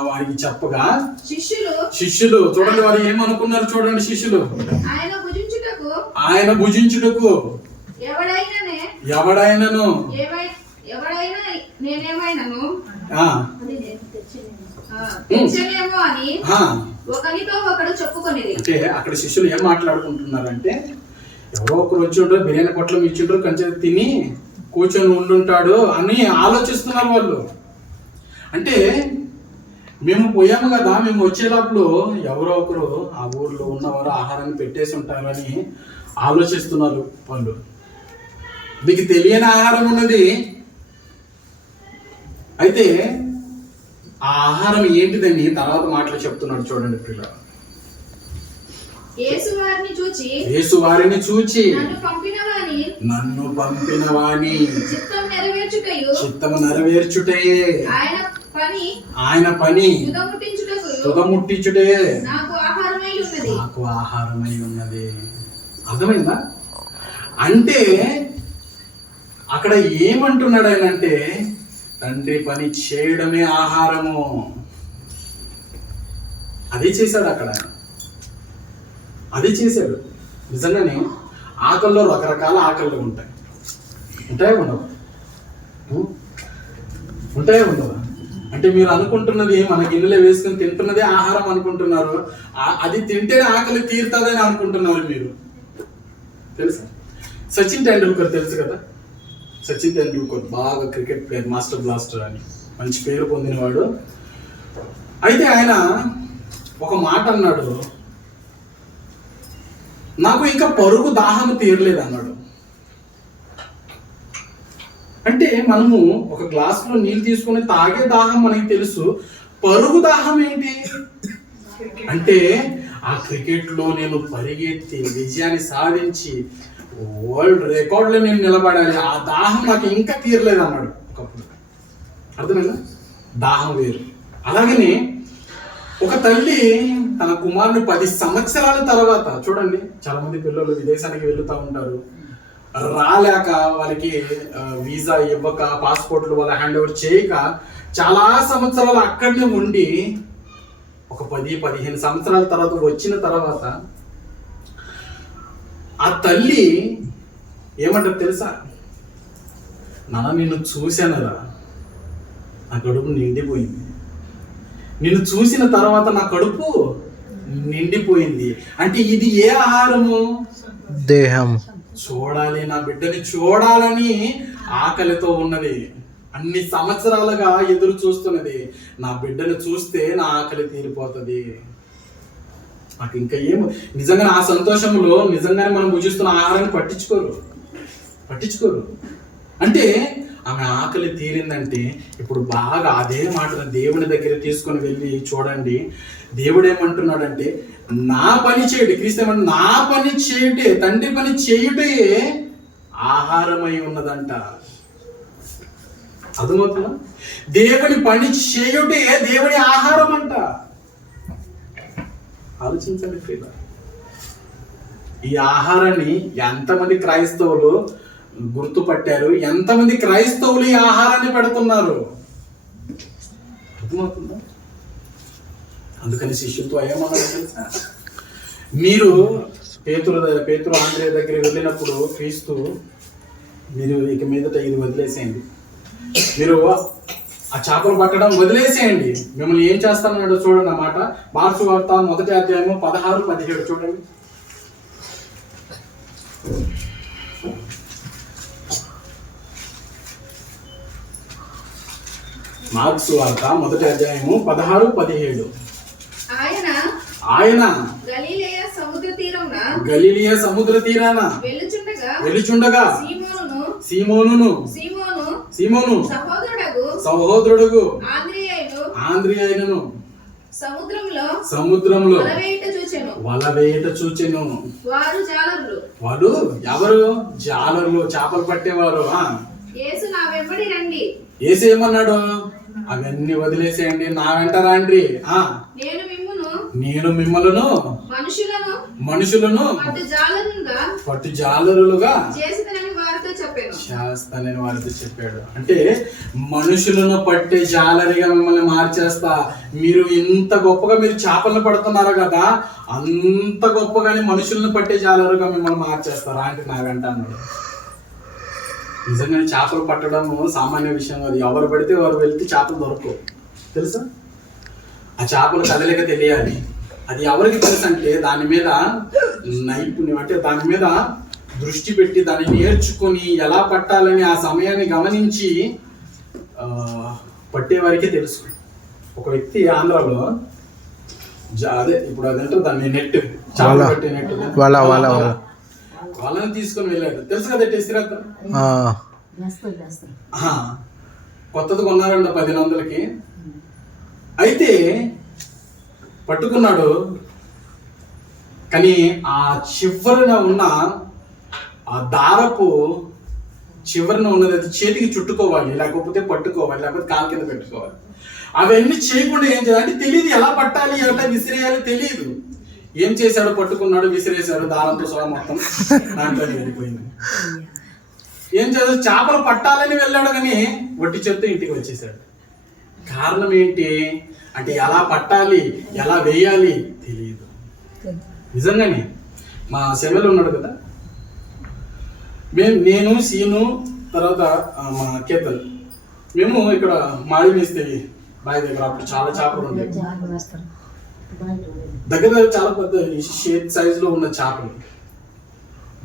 వారికి చెప్పగా శిష్యులు చూడండి, వారు ఏమనుకున్నారు చూడండి. శిష్యులు ఆయన భుజించుటకు ఎవడైనాను అంటే అక్కడ శిష్యులు ఏం మాట్లాడుకుంటున్నారంటే, ఎవరో ఒకరు వచ్చి ఉంటారు, బిర్యానీ పొట్లం ఇచ్చింటారు, కొంచెం తిని కూర్చొని ఉండుంటాడు అని ఆలోచిస్తున్నారు వాళ్ళు. అంటే మేము పోయాము కదా, మేము వచ్చేటప్పుడు ఎవరో ఒకరు ఆ ఊర్లో ఉన్నవారు ఆహారాన్ని పెట్టేసి ఉంటారని ఆలోచిస్తున్నారు వాళ్ళు. మీకు తెలియని ఆహారం ఉన్నది. అయితే ఆ ఆహారం ఏంటిదని తర్వాత మాటలు చెప్తున్నాడు చూడండి పిల్లలు. యేసు వారిని చూచి నన్ను పంపిన వాని చిత్తము నెరవేర్చుటయే ఆయన పని తుదముట్టించుటే నాకు ఆహారమై ఉన్నది. అర్థమైందా? అంటే అక్కడ ఏమంటున్నాడు ఆయన అంటే, తండ్రి పని చేయడమే ఆహారము. అదే చేశాడు, అక్కడ అదే చేశాడు. నిజంగానే ఆకల్లో రకరకాల ఆకళ్ళు ఉంటాయి. ఉంటాయా ఉండవు? ఉంటాయా ఉండవు? అంటే మీరు అనుకుంటున్నది మన గిన్నెలో వేసుకొని తింటున్నదే ఆహారం అనుకుంటున్నారు. అది తింటేనే ఆకలి తీరుతుందని అనుకుంటున్నారు మీరు. తెలుసా? సచిన్ టెండూల్కర్ తెలుసు కదా? సచిన్ టెండూల్కర్ బాగా క్రికెట్ ప్లేయర్, మాస్టర్ బ్లాస్టర్ అని మంచి పేరు పొందినవాడు. అయితే ఆయన ఒక మాట అన్నాడు, నాకు ఇంకా పరుగు దాహం తీరలేదు అన్నాడు. అంటే మనము ఒక గ్లాసులో నీళ్ళు తీసుకుని తాగే దాహం మనకి తెలుసు, పరుగు దాహం ఏంటి అంటే ఆ క్రికెట్లో నేను పరిగెత్తి విజయాన్ని సాధించి వరల్డ్ రికార్డులో నేను నిలబడాలి, ఆ దాహం నాకు ఇంకా తీరలేదు అన్నాడు ఒకప్పుడు. అర్థమైందా? దాహం వేరు. అలాగనే ఒక తల్లి తన కుమారుని 10 సంవత్సరాల తర్వాత, చూడండి చాలా మంది పిల్లలు విదేశానికి వెళుతూ ఉంటారు, రాలేక వాళ్ళకి వీసా ఇవ్వక, పాస్పోర్ట్లు వాళ్ళ హ్యాండ్ ఓవర్ చేయక చాలా సంవత్సరాలు అక్కడనే ఉండి ఒక 10-15 సంవత్సరాల తర్వాత వచ్చిన తర్వాత ఆ తల్లి ఏమంటారు తెలుసా? నాన్న నిన్ను చూశానరా, నా కడుపు నిండిపోయింది, నిన్ను చూసిన తర్వాత నా కడుపు నిండిపోయింది. అంటే ఇది ఏ ఆహారము? దేహం. చూడాలి, నా బిడ్డని చూడాలని ఆకలితో ఉన్నది, అన్ని సంవత్సరాలుగా ఎదురు చూస్తున్నది. నా బిడ్డను చూస్తే నా ఆకలి తీరిపోతుంది. నాకు ఇంకా ఏమో నిజంగా ఆ సంతోషంలో నిజంగానే మనం భుజిస్తున్న ఆహారాన్ని పట్టించుకోరు. అంటే ఆమె ఆకలి తీరిందంటే ఇప్పుడు బాగా అదే మాట దేవుని దగ్గర తీసుకొని వెళ్ళి చూడండి. దేవుడు ఏమంటున్నాడంటే నా పని చేయుటే, క్రీస్తు ఏమంటే నా పని చేయుటే, తండ్రి పని చేయుటే ఆహారమై ఉన్నదంట. అర్థమవుతుందా? దేవుని పని చేయుటే దేవుని ఆహారం అంట. ఆలోచించండి ప్రియుల, ఈ ఆహారాన్ని ఎంతమంది క్రైస్తవులు గుర్తుపట్టారు, ఎంతమంది క్రైస్తవులు ఈ ఆహారాన్ని పెడుతున్నారు? అర్థమవుతుందా? అందుకని శిష్యులతో ఏమన్నారు తెలుసా? మీరు పేతురు ఆంద్రేయ దగ్గర వెళ్ళినప్పుడు క్రీస్తు, మీరు ఇక మీదట ఇది వదిలేసేయండి, మీరు ఆ చేపలు పట్టడం వదిలేసేయండి, మిమ్మల్ని ఏం చేస్తానన్నాడు చూడండి అన్నమాట. మార్క్స్ వార్త 1వ అధ్యాయము 16-17 చూడండి. మార్క్స్ వార్త 1వ అధ్యాయము 16-17. ఆయన గలిలయ సముద్ర తీరాన వెళ్ళుచుండగా సీమోను సహోదరుడు ఆంద్రియను సముద్రంలో వల వేయట చూచెను. వాడు ఎవరు? జాలర్లు, చేపలు పట్టేవారు. యేసు ఏమన్నాడు? అవన్నీ వదిలేసేయండి, నా వెంట రండి, నేను మిమ్మలను మనుషులను పట్టు జాలరులుగా చేస్తానని వారితో చెప్పాడు. అంటే మనుషులను పట్టే జాలరిగా మిమ్మల్ని మార్చేస్తా. మీరు ఇంత గొప్పగా మీరు చేపలను పడుతున్నారు కదా, అంత గొప్పగానే మనుషులను పట్టే జాలరుగా మిమ్మల్ని మార్చేస్తారా అంటే నా వెంట అన్నాడు. నిజంగానే చేపలు పట్టడం సామాన్య విషయం కాదు. ఎవరు పడితే వారు వెళ్తే చేపలు దొరకవు, తెలుసా? ఆ చేపలు కదలిక తెలియాలి. అది ఎవరికి తెలుసు అంటే దాని మీద నైపుణ్యం, అంటే దాని మీద దృష్టి పెట్టి దాన్ని నేర్చుకొని ఎలా పట్టాలని ఆ సమయాన్ని గమనించి పట్టేవారికే తెలుసు. ఒక వ్యక్తి ఆంధ్రాలో అదే ఇప్పుడు అదంటే దాన్ని నెట్, చేపలు పట్టే నెట్, వాళ్ళని తీసుకొని వెళ్ళాడు. తెలుసు కదా టెస్టిరత్న, కొత్తది కొన్నారంట 10,000కి. అయితే పట్టుకున్నాడు, కానీ ఆ చివరిన ఉన్న ఆ దారపు చివరిన ఉన్నది అది చేతికి చుట్టుకోవాలి, లేకపోతే పట్టుకోవాలి, లేకపోతే కాలు కింద పెట్టుకోవాలి. అవన్నీ చేయకుండా ఏం చేయాలి అంటే తెలియదు, ఎలా పట్టాలి, ఎలా విసిరేయాలి తెలియదు. ఏం చేశాడు? పట్టుకున్నాడు, విసిరేశాడు, దారంతో సహా మొత్తం దాంట్లో వెళ్ళిపోయింది. ఏం చేశాడు? చేపలు పట్టాలని వెళ్ళాడు కానీ వట్టి చేత్తో ఇంటికి వచ్చేసాడు. కారణం ఏంటి అంటే ఎలా పట్టాలి, ఎలా వేయాలి తెలియదు. నిజంగానే మా సెమెల్ ఉన్నాడు కదా, నేను సీను తర్వాత మా కేతన్, మేము ఇక్కడ మాడి మేస్తే బావి దగ్గర అప్పుడు చాలా చేపలు ఉండేవి. దగ్గర చాలా పెద్ద షేప్ సైజులో ఉన్న చేపలు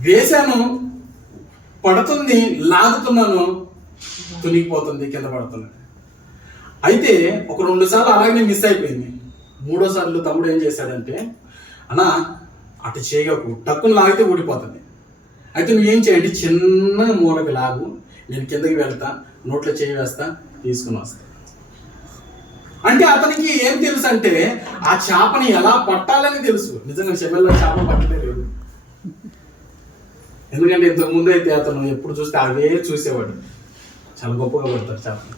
వేసాను, పడుతుంది, లాగుతున్నాను, తునిగిపోతుంది, కింద పడుతుంది. అయితే ఒక 2 సార్లు అలాగే మిస్ అయిపోయింది. 3వ సార్లు తమ్ముడు ఏం చేశాడంటే, అన్న అటు చేయకు, టక్కును లాగితే ఊడిపోతుంది, అయితే నువ్వేం చేయండి, చిన్న మూలకి లాగు, నేను కిందకి వెళ్తా, నోట్లో చేయి వేస్తా, తీసుకుని వస్తా. అంటే అతనికి ఏం తెలుసు అంటే ఆ చేపని ఎలా పట్టాలని తెలుసు. నిజంగా చెమెల్లో చేప పట్టలే లేదు, ఎందుకంటే ఇంతకు ముందు అయితే అతను ఎప్పుడు చూస్తే అవే చూసేవాడు. చాలా గొప్పగా పడతారు చేపలు.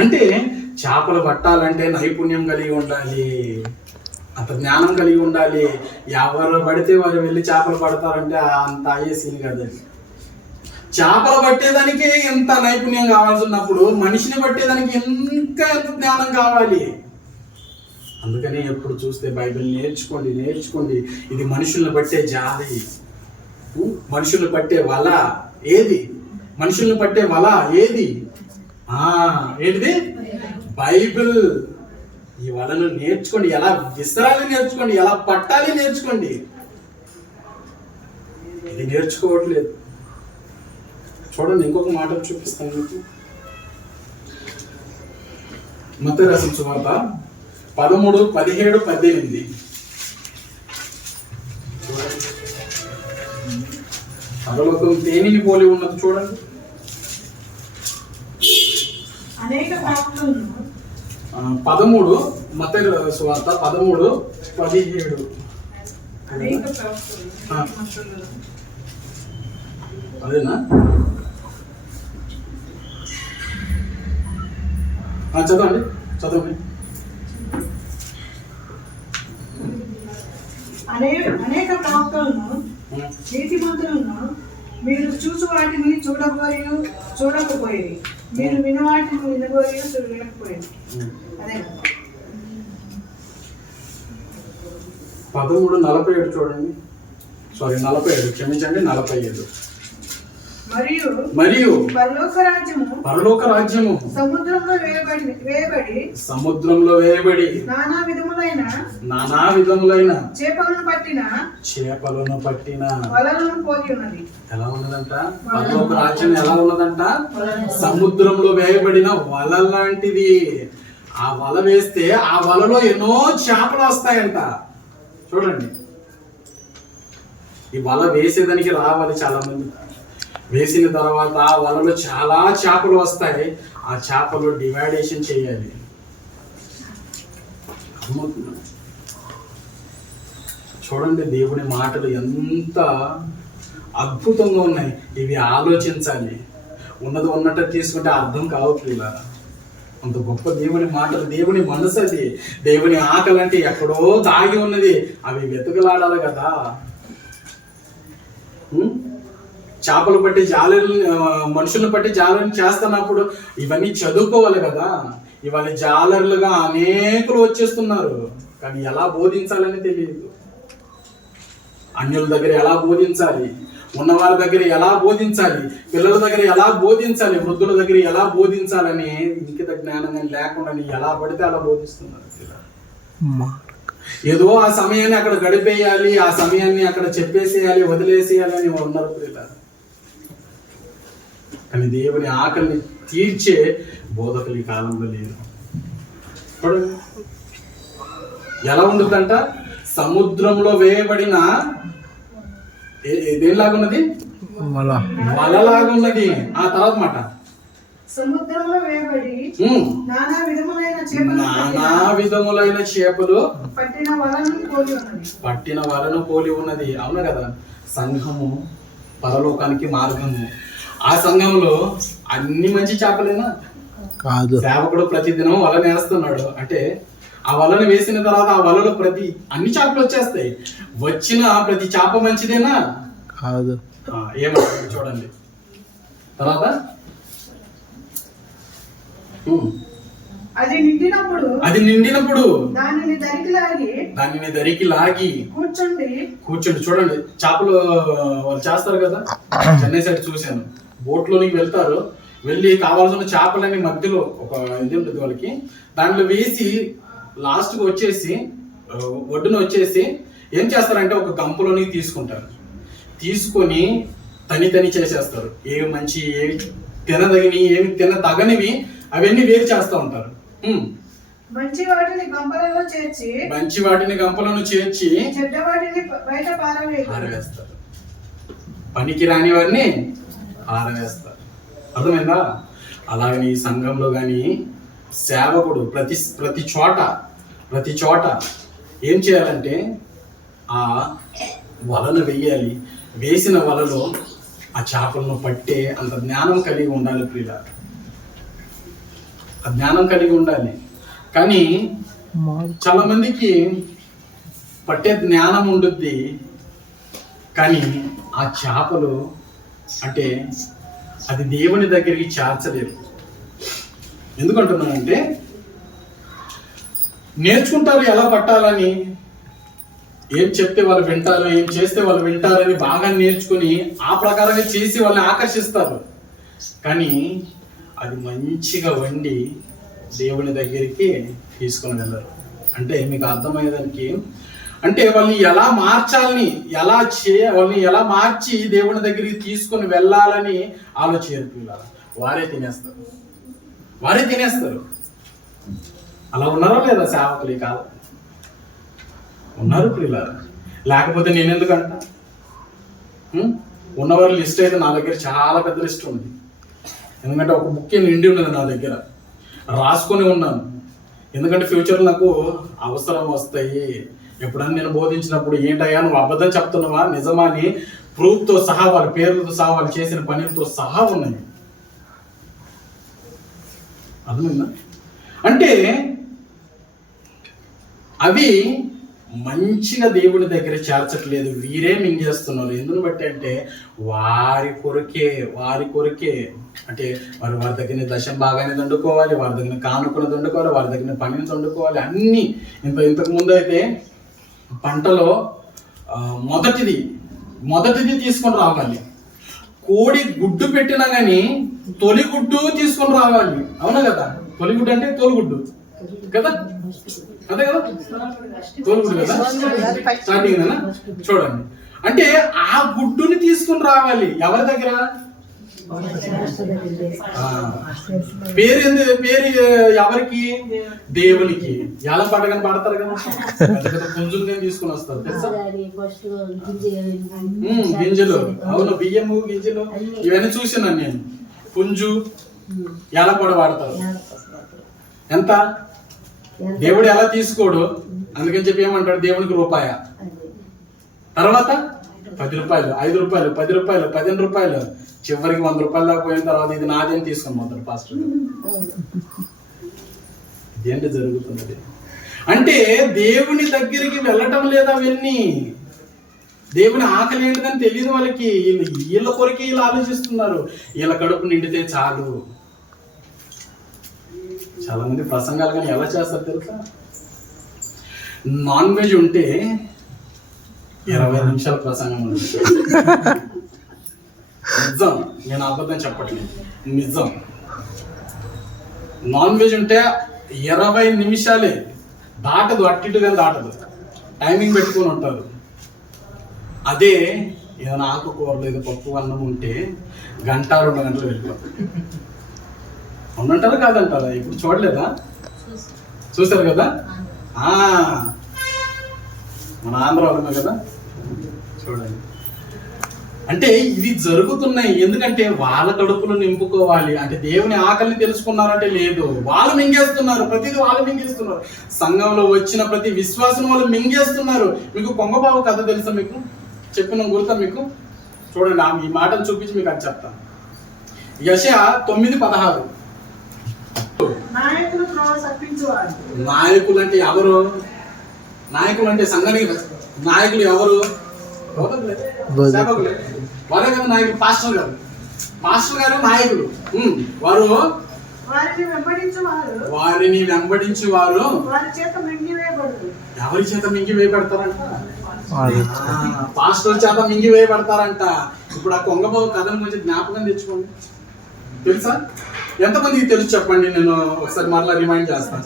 అంటే చేపలు పట్టాలంటే నైపుణ్యం కలిగి ఉండాలి, అంత జ్ఞానం కలిగి ఉండాలి. ఎవరు పడితే వారు వెళ్ళి చేపలు పడతారంటే అంత అయ్యే సీన్ కాదు. చేపలు పట్టేదానికి ఎంత నైపుణ్యం కావాల్సి ఉన్నప్పుడు మనిషిని పట్టేదానికి ఎంత జ్ఞానం కావాలి. అందుకని ఎప్పుడు చూస్తే బైబిల్ నేర్చుకోండి. ఇది మనుషుల్ని పట్టే జాలి, మనుషుల్ని పట్టే వల ఏది, మనుషుల్ని పట్టే వల ఏది, ఏంటిది? బైబిల్. ఈ వలను నేర్చుకోండి, ఎలా విసరాలి నేర్చుకోండి, ఎలా పట్టాలి నేర్చుకోండి. ఇది నేర్చుకోవట్లేదు. చూడండి, ఇంకొక మాట చూపిస్తాను మీకు. మత్తయి రాసిన సువార్త 13, 17, 18. పరలోకం తేనెని పోలి ఉన్నది చూడండి. అనేక ప్రాప్తులను 13 మత్తయి సువార్త 13, 17. అనేక ప్రాప్తులు అదేనా? చదవండి. అనేక ప్రాప్తులను నీతిమంతులను మీరు చూసు వాటిని చూడకపోయి, మీరు విన వాటిని వినకపోయి. అదే 13:47 చూడండి. 47, క్షమించండి, 47. మరియు పరలోక రాజ్యము సముద్రంలో వేయబడి నానా విధములైన చేపలను పట్టిన ఎలా ఉన్నదంట? పరలోక రాజ్యం ఎలా ఉన్నదంట? సముద్రంలో వేయబడిన వల లాంటిది. ఆ వల వేస్తే ఆ వలలో ఎన్నో చేపలు వస్తాయంట. చూడండి, ఈ వల వేసేదానికి రావాలి చాలా మంది. వేసిన తర్వాత ఆ వలలో చాలా చేపలు వస్తాయి. ఆ చేపలు డివైడేషన్ చేయాలి. చూడండి, దేవుని మాటలు ఎంత అద్భుతంగా ఉన్నాయి. ఇవి ఆలోచించాలి. ఉన్నది ఉన్నట్టు తీసుకుంటే అర్థం కావట్లేదు. అంత గొప్ప దేవుని మాటలు, దేవుని మనసు అది. దేవుని ఆకలి అంటే ఎక్కడో దాగి ఉన్నది. అవి వెతుకలాడాలి కదా. చేపలు పట్టి జాలర్లు, మనుషులను పట్టి జాలర్లు చేస్తున్నప్పుడు ఇవన్నీ చదువుకోవాలి కదా. ఇవాళ జాలర్లుగా అనేకులు వచ్చేస్తున్నారు, కానీ ఎలా బోధించాలని తెలియదు. అన్యుల దగ్గర ఎలా బోధించాలి, ఉన్నవారి దగ్గర ఎలా బోధించాలి, పిల్లల దగ్గర ఎలా బోధించాలి, వృద్ధుల దగ్గర ఎలా బోధించాలని ఇంకిత జ్ఞానం లేకుండా ఎలా పడితే అలా బోధిస్తున్నారు. ఏదో ఆ సమయాన్ని అక్కడ గడిపేయాలి, ఆ సమయాన్ని అక్కడ చెప్పేసేయాలి, వదిలేసేయాలి అని ఉన్నారు పిల్లలు. కానీ దేవుని ఆకలిని తీర్చే బోధకులు ఈ కాలంలో లేరు. ఎలా ఉంటుందంట? సముద్రంలో వేయబడిన దేనిలాగున్నది? వలలాగున్నది. ఆ తర్వాత మాట, సముద్రంలో వేయబడి నానా విధములైన చేపలు పట్టిన వలను పోలి ఉన్నది. అవును కదా. సంఘము పరలోకానికి మార్గము. ఆ సంఘంలో అన్ని మంచి చేపలేనా? కాదు. సేవకుడు ప్రతిదినం వల వేస్తున్నాడు అంటే ఆ వలను వేసిన తర్వాత ఆ వలలో అన్ని చేపలు వచ్చేస్తాయి. వచ్చిన ప్రతి చేప మంచిదేనా? కాదు. ఏమంటారు చూడండి. తర్వాత అది నిండినప్పుడు దానిని దరికి లాగి కూర్చోండి. చూడండి, చేపలు వాళ్ళు చేస్తారు కదా, చెన్నై సైడ్ చూశాను. బోట్లోనికి వెళ్తారు, వెళ్ళి కావాల్సిన చేపలని మధ్యలో ఒక ఇది ఉంటుంది వాళ్ళకి, దాంట్లో వేసి లాస్ట్కి వచ్చేసి ఒడ్డున వచ్చేసి ఏం చేస్తారంటే ఒక గంపలోనికి తీసుకుంటారు. తీసుకొని తని చేసేస్తారు. ఏవి మంచి, ఏవి తినదగినవి, ఏమి తినదగనివి అవన్నీ వేరు చేస్తూ ఉంటారు. మంచి వాటిని గంపలను చేర్చి చెడ్డ వాటిని బయట పారవేస్తారు. పనికి రాని వారిని ఆరవేస్తారు. అర్థమైందా? అలాగే ఈ సంఘంలో కానీ సేవకుడు ప్రతి చోట ఏం చేయాలంటే ఆ వలను వేయాలి. వేసిన వలలో ఆ చేపలను పట్టే అంత జ్ఞానం కలిగి ఉండాలి ప్రియుల. ఆ జ్ఞానం కలిగి ఉండాలి. కానీ చాలా మందికి పట్టే జ్ఞానం ఉంటుంది, కానీ ఆ చేపలు అంటే అది దేవుని దగ్గరికి చేర్చలేరు. ఎందుకంటున్నానంటే నేర్చుకుంటారు ఎలా పట్టాలని, ఏం చెప్తే వాళ్ళు వింటారు, ఏం చేస్తే వాళ్ళు వింటారని బాగా నేర్చుకుని ఆ ప్రకారంగా చేసి వాళ్ళని ఆకర్షిస్తారు. కానీ అది మంచిగా వండి దేవుని దగ్గరికి తీసుకొని వెళ్ళరు. అంటే మీకు అర్థమయ్యేదానికి, అంటే వాళ్ళని ఎలా మార్చాలని, వాళ్ళని ఎలా మార్చి దేవుని దగ్గరికి తీసుకొని వెళ్ళాలని ఆలోచించారు. వారే తినేస్తారు. అలా ఉన్నారో లేదా సేవకులు? కాదు, ఉన్నారు ప్రియుల. లేకపోతే నేను ఎందుకంట? ఉన్నవారి లిస్ట్ అయితే నా దగ్గర చాలా పెద్ద లిస్ట్ ఉంది. ఎందుకంటే ఒక బుక్ నిండి ఉన్నది నా దగ్గర, రాసుకొని ఉన్నాను. ఎందుకంటే ఫ్యూచర్లో నాకు అవసరం వస్తాయి. ఎప్పుడన్నా నేను బోధించినప్పుడు ఏంటయ్యా నువ్వు అబద్ధం చెప్తున్నావా నిజమా అని ప్రూఫ్తో సహా, వాళ్ళ పేర్లతో సహా, వాళ్ళు చేసిన పనులతో సహా ఉన్నాయి. అర్థమైందా? అంటే అవి మంచిగా దేవుడి దగ్గర చేర్చట్లేదు, వీరే మింగేస్తున్నారు. ఎందుకు బట్టి అంటే వారి కొరకే అంటే వారి దగ్గర దశం బాగానే దండుకోవాలి, వారి దగ్గర కానుకలు దండుకోవాలి, వారి దగ్గర పనిని దండుకోవాలి. అన్నీ ఇంతకు ముందు అయితే పంటలో మొదటిది తీసుకొని రావాలి. కోడి గుడ్డు పెట్టినా కానీ తొలి గుడ్డు తీసుకొని రావాలి. అవునా కదా? తొలి గుడ్డు అంటే తోలుగుడ్డు కదా, అదే కదా, తోలుగుడ్డు కదా, స్టార్టింగ్ కదా. చూడండి, అంటే ఆ గుడ్డుని తీసుకుని రావాలి. ఎవరి దగ్గర? పేరు ఎవరికి? దేవునికి. ఎలా పండగని పడతారు కదా, పుంజులు తీసుకుని వస్తారు తెలుసా, గింజలు. అవును, బియ్యము గింజలు ఇవన్నీ చూసినాను నేను. పుంజు ఎలా కూడా వాడతారు. ఎంత? దేవుడు ఎలా తీసుకోడు, అందుకని చెప్పి ఏమంటాడు, దేవునికి రూపాయ, తర్వాత 10 రూపాయలు, 5 రూపాయలు, 10 రూపాయలు, 15 రూపాయలు, చివరికి 100 రూపాయలు దాకా పోయిన తర్వాత ఇది నాదేం తీసుకొని పోతాడు పాస్టర్. ఇదేంటి జరుగుతున్నది అంటే దేవుని దగ్గరికి వెళ్ళటం లేదా, అవన్నీ దేవుని ఆకలి ఏంటిదని తెలియదు వాళ్ళకి. వీళ్ళ కొరకే వీళ్ళు ఆలోచిస్తున్నారు. వీళ్ళ కడుపు నిండితే చాలు. చాలా మంది ప్రసంగాలు కానీ ఎలా చేస్తారు తెలుసా? నాన్ వెజ్ ఉంటే 20 నిమిషాల ప్రసంగం ఉంది. నిజం, నేను అబద్ధం చెప్పట్లేదు, నిజం. నాన్ వెజ్ ఉంటే 20 నిమిషాలే, దాటదు, అట్టిటుగా దాటదు. టైమింగ్ పెట్టుకొని ఉంటారు. అదే ఏదైనా ఆకుకూరలు, ఏదో పప్పు అన్నం ఉంటే 1-2 గంటలు వెళ్ళిపోతారు. అవునంటారా కాదంటారా? ఇప్పుడు చూడలేదా? చూసారు కదా? మన ఆంధ్ర వాళ్ళమే కదా, చూడండి. అంటే ఇవి జరుగుతున్నాయి. ఎందుకంటే వాళ్ళ కడుపులు నింపుకోవాలి అంటే, దేవుని ఆకలిని తెలుసుకున్నారంటే లేదు, వాళ్ళు మింగేస్తున్నారు. ప్రతిదీ వాళ్ళు మింగేస్తున్నారు. సంఘంలో వచ్చిన ప్రతి విశ్వాసం వాళ్ళు మింగేస్తున్నారు. మీకు కొంగబాబు కథ తెలుసా? మీకు చెప్పిన గుర్తా మీకు? చూడండి, ఈ మాటను చూపించి మీకు అది చెప్తాను. యెషయా 9:16. నాయకులు అంటే ఎవరు? నాయకులు అంటే సంఘానికి నాయకులు ఎవరు? సేవకులే, వారే కదా నాయకులు. పాస్టర్ గారు నాయకులు. వారు వారిని వెంబడించు వారు వారి చేత మింగివేయబడు. ఎవరి చేత మింగివేయబడతారంట? పాస్టర్ చేత మింగివేయబడతారంట. ఇప్పుడు ఆ కొంగబాబు కథను కొంచెం జ్ఞాపకం తెచ్చుకోండి. తెలుసా? ఎంతమందికి తెలుసు చెప్పండి, నేను ఒకసారి మరలా రిమైండ్ చేస్తాను.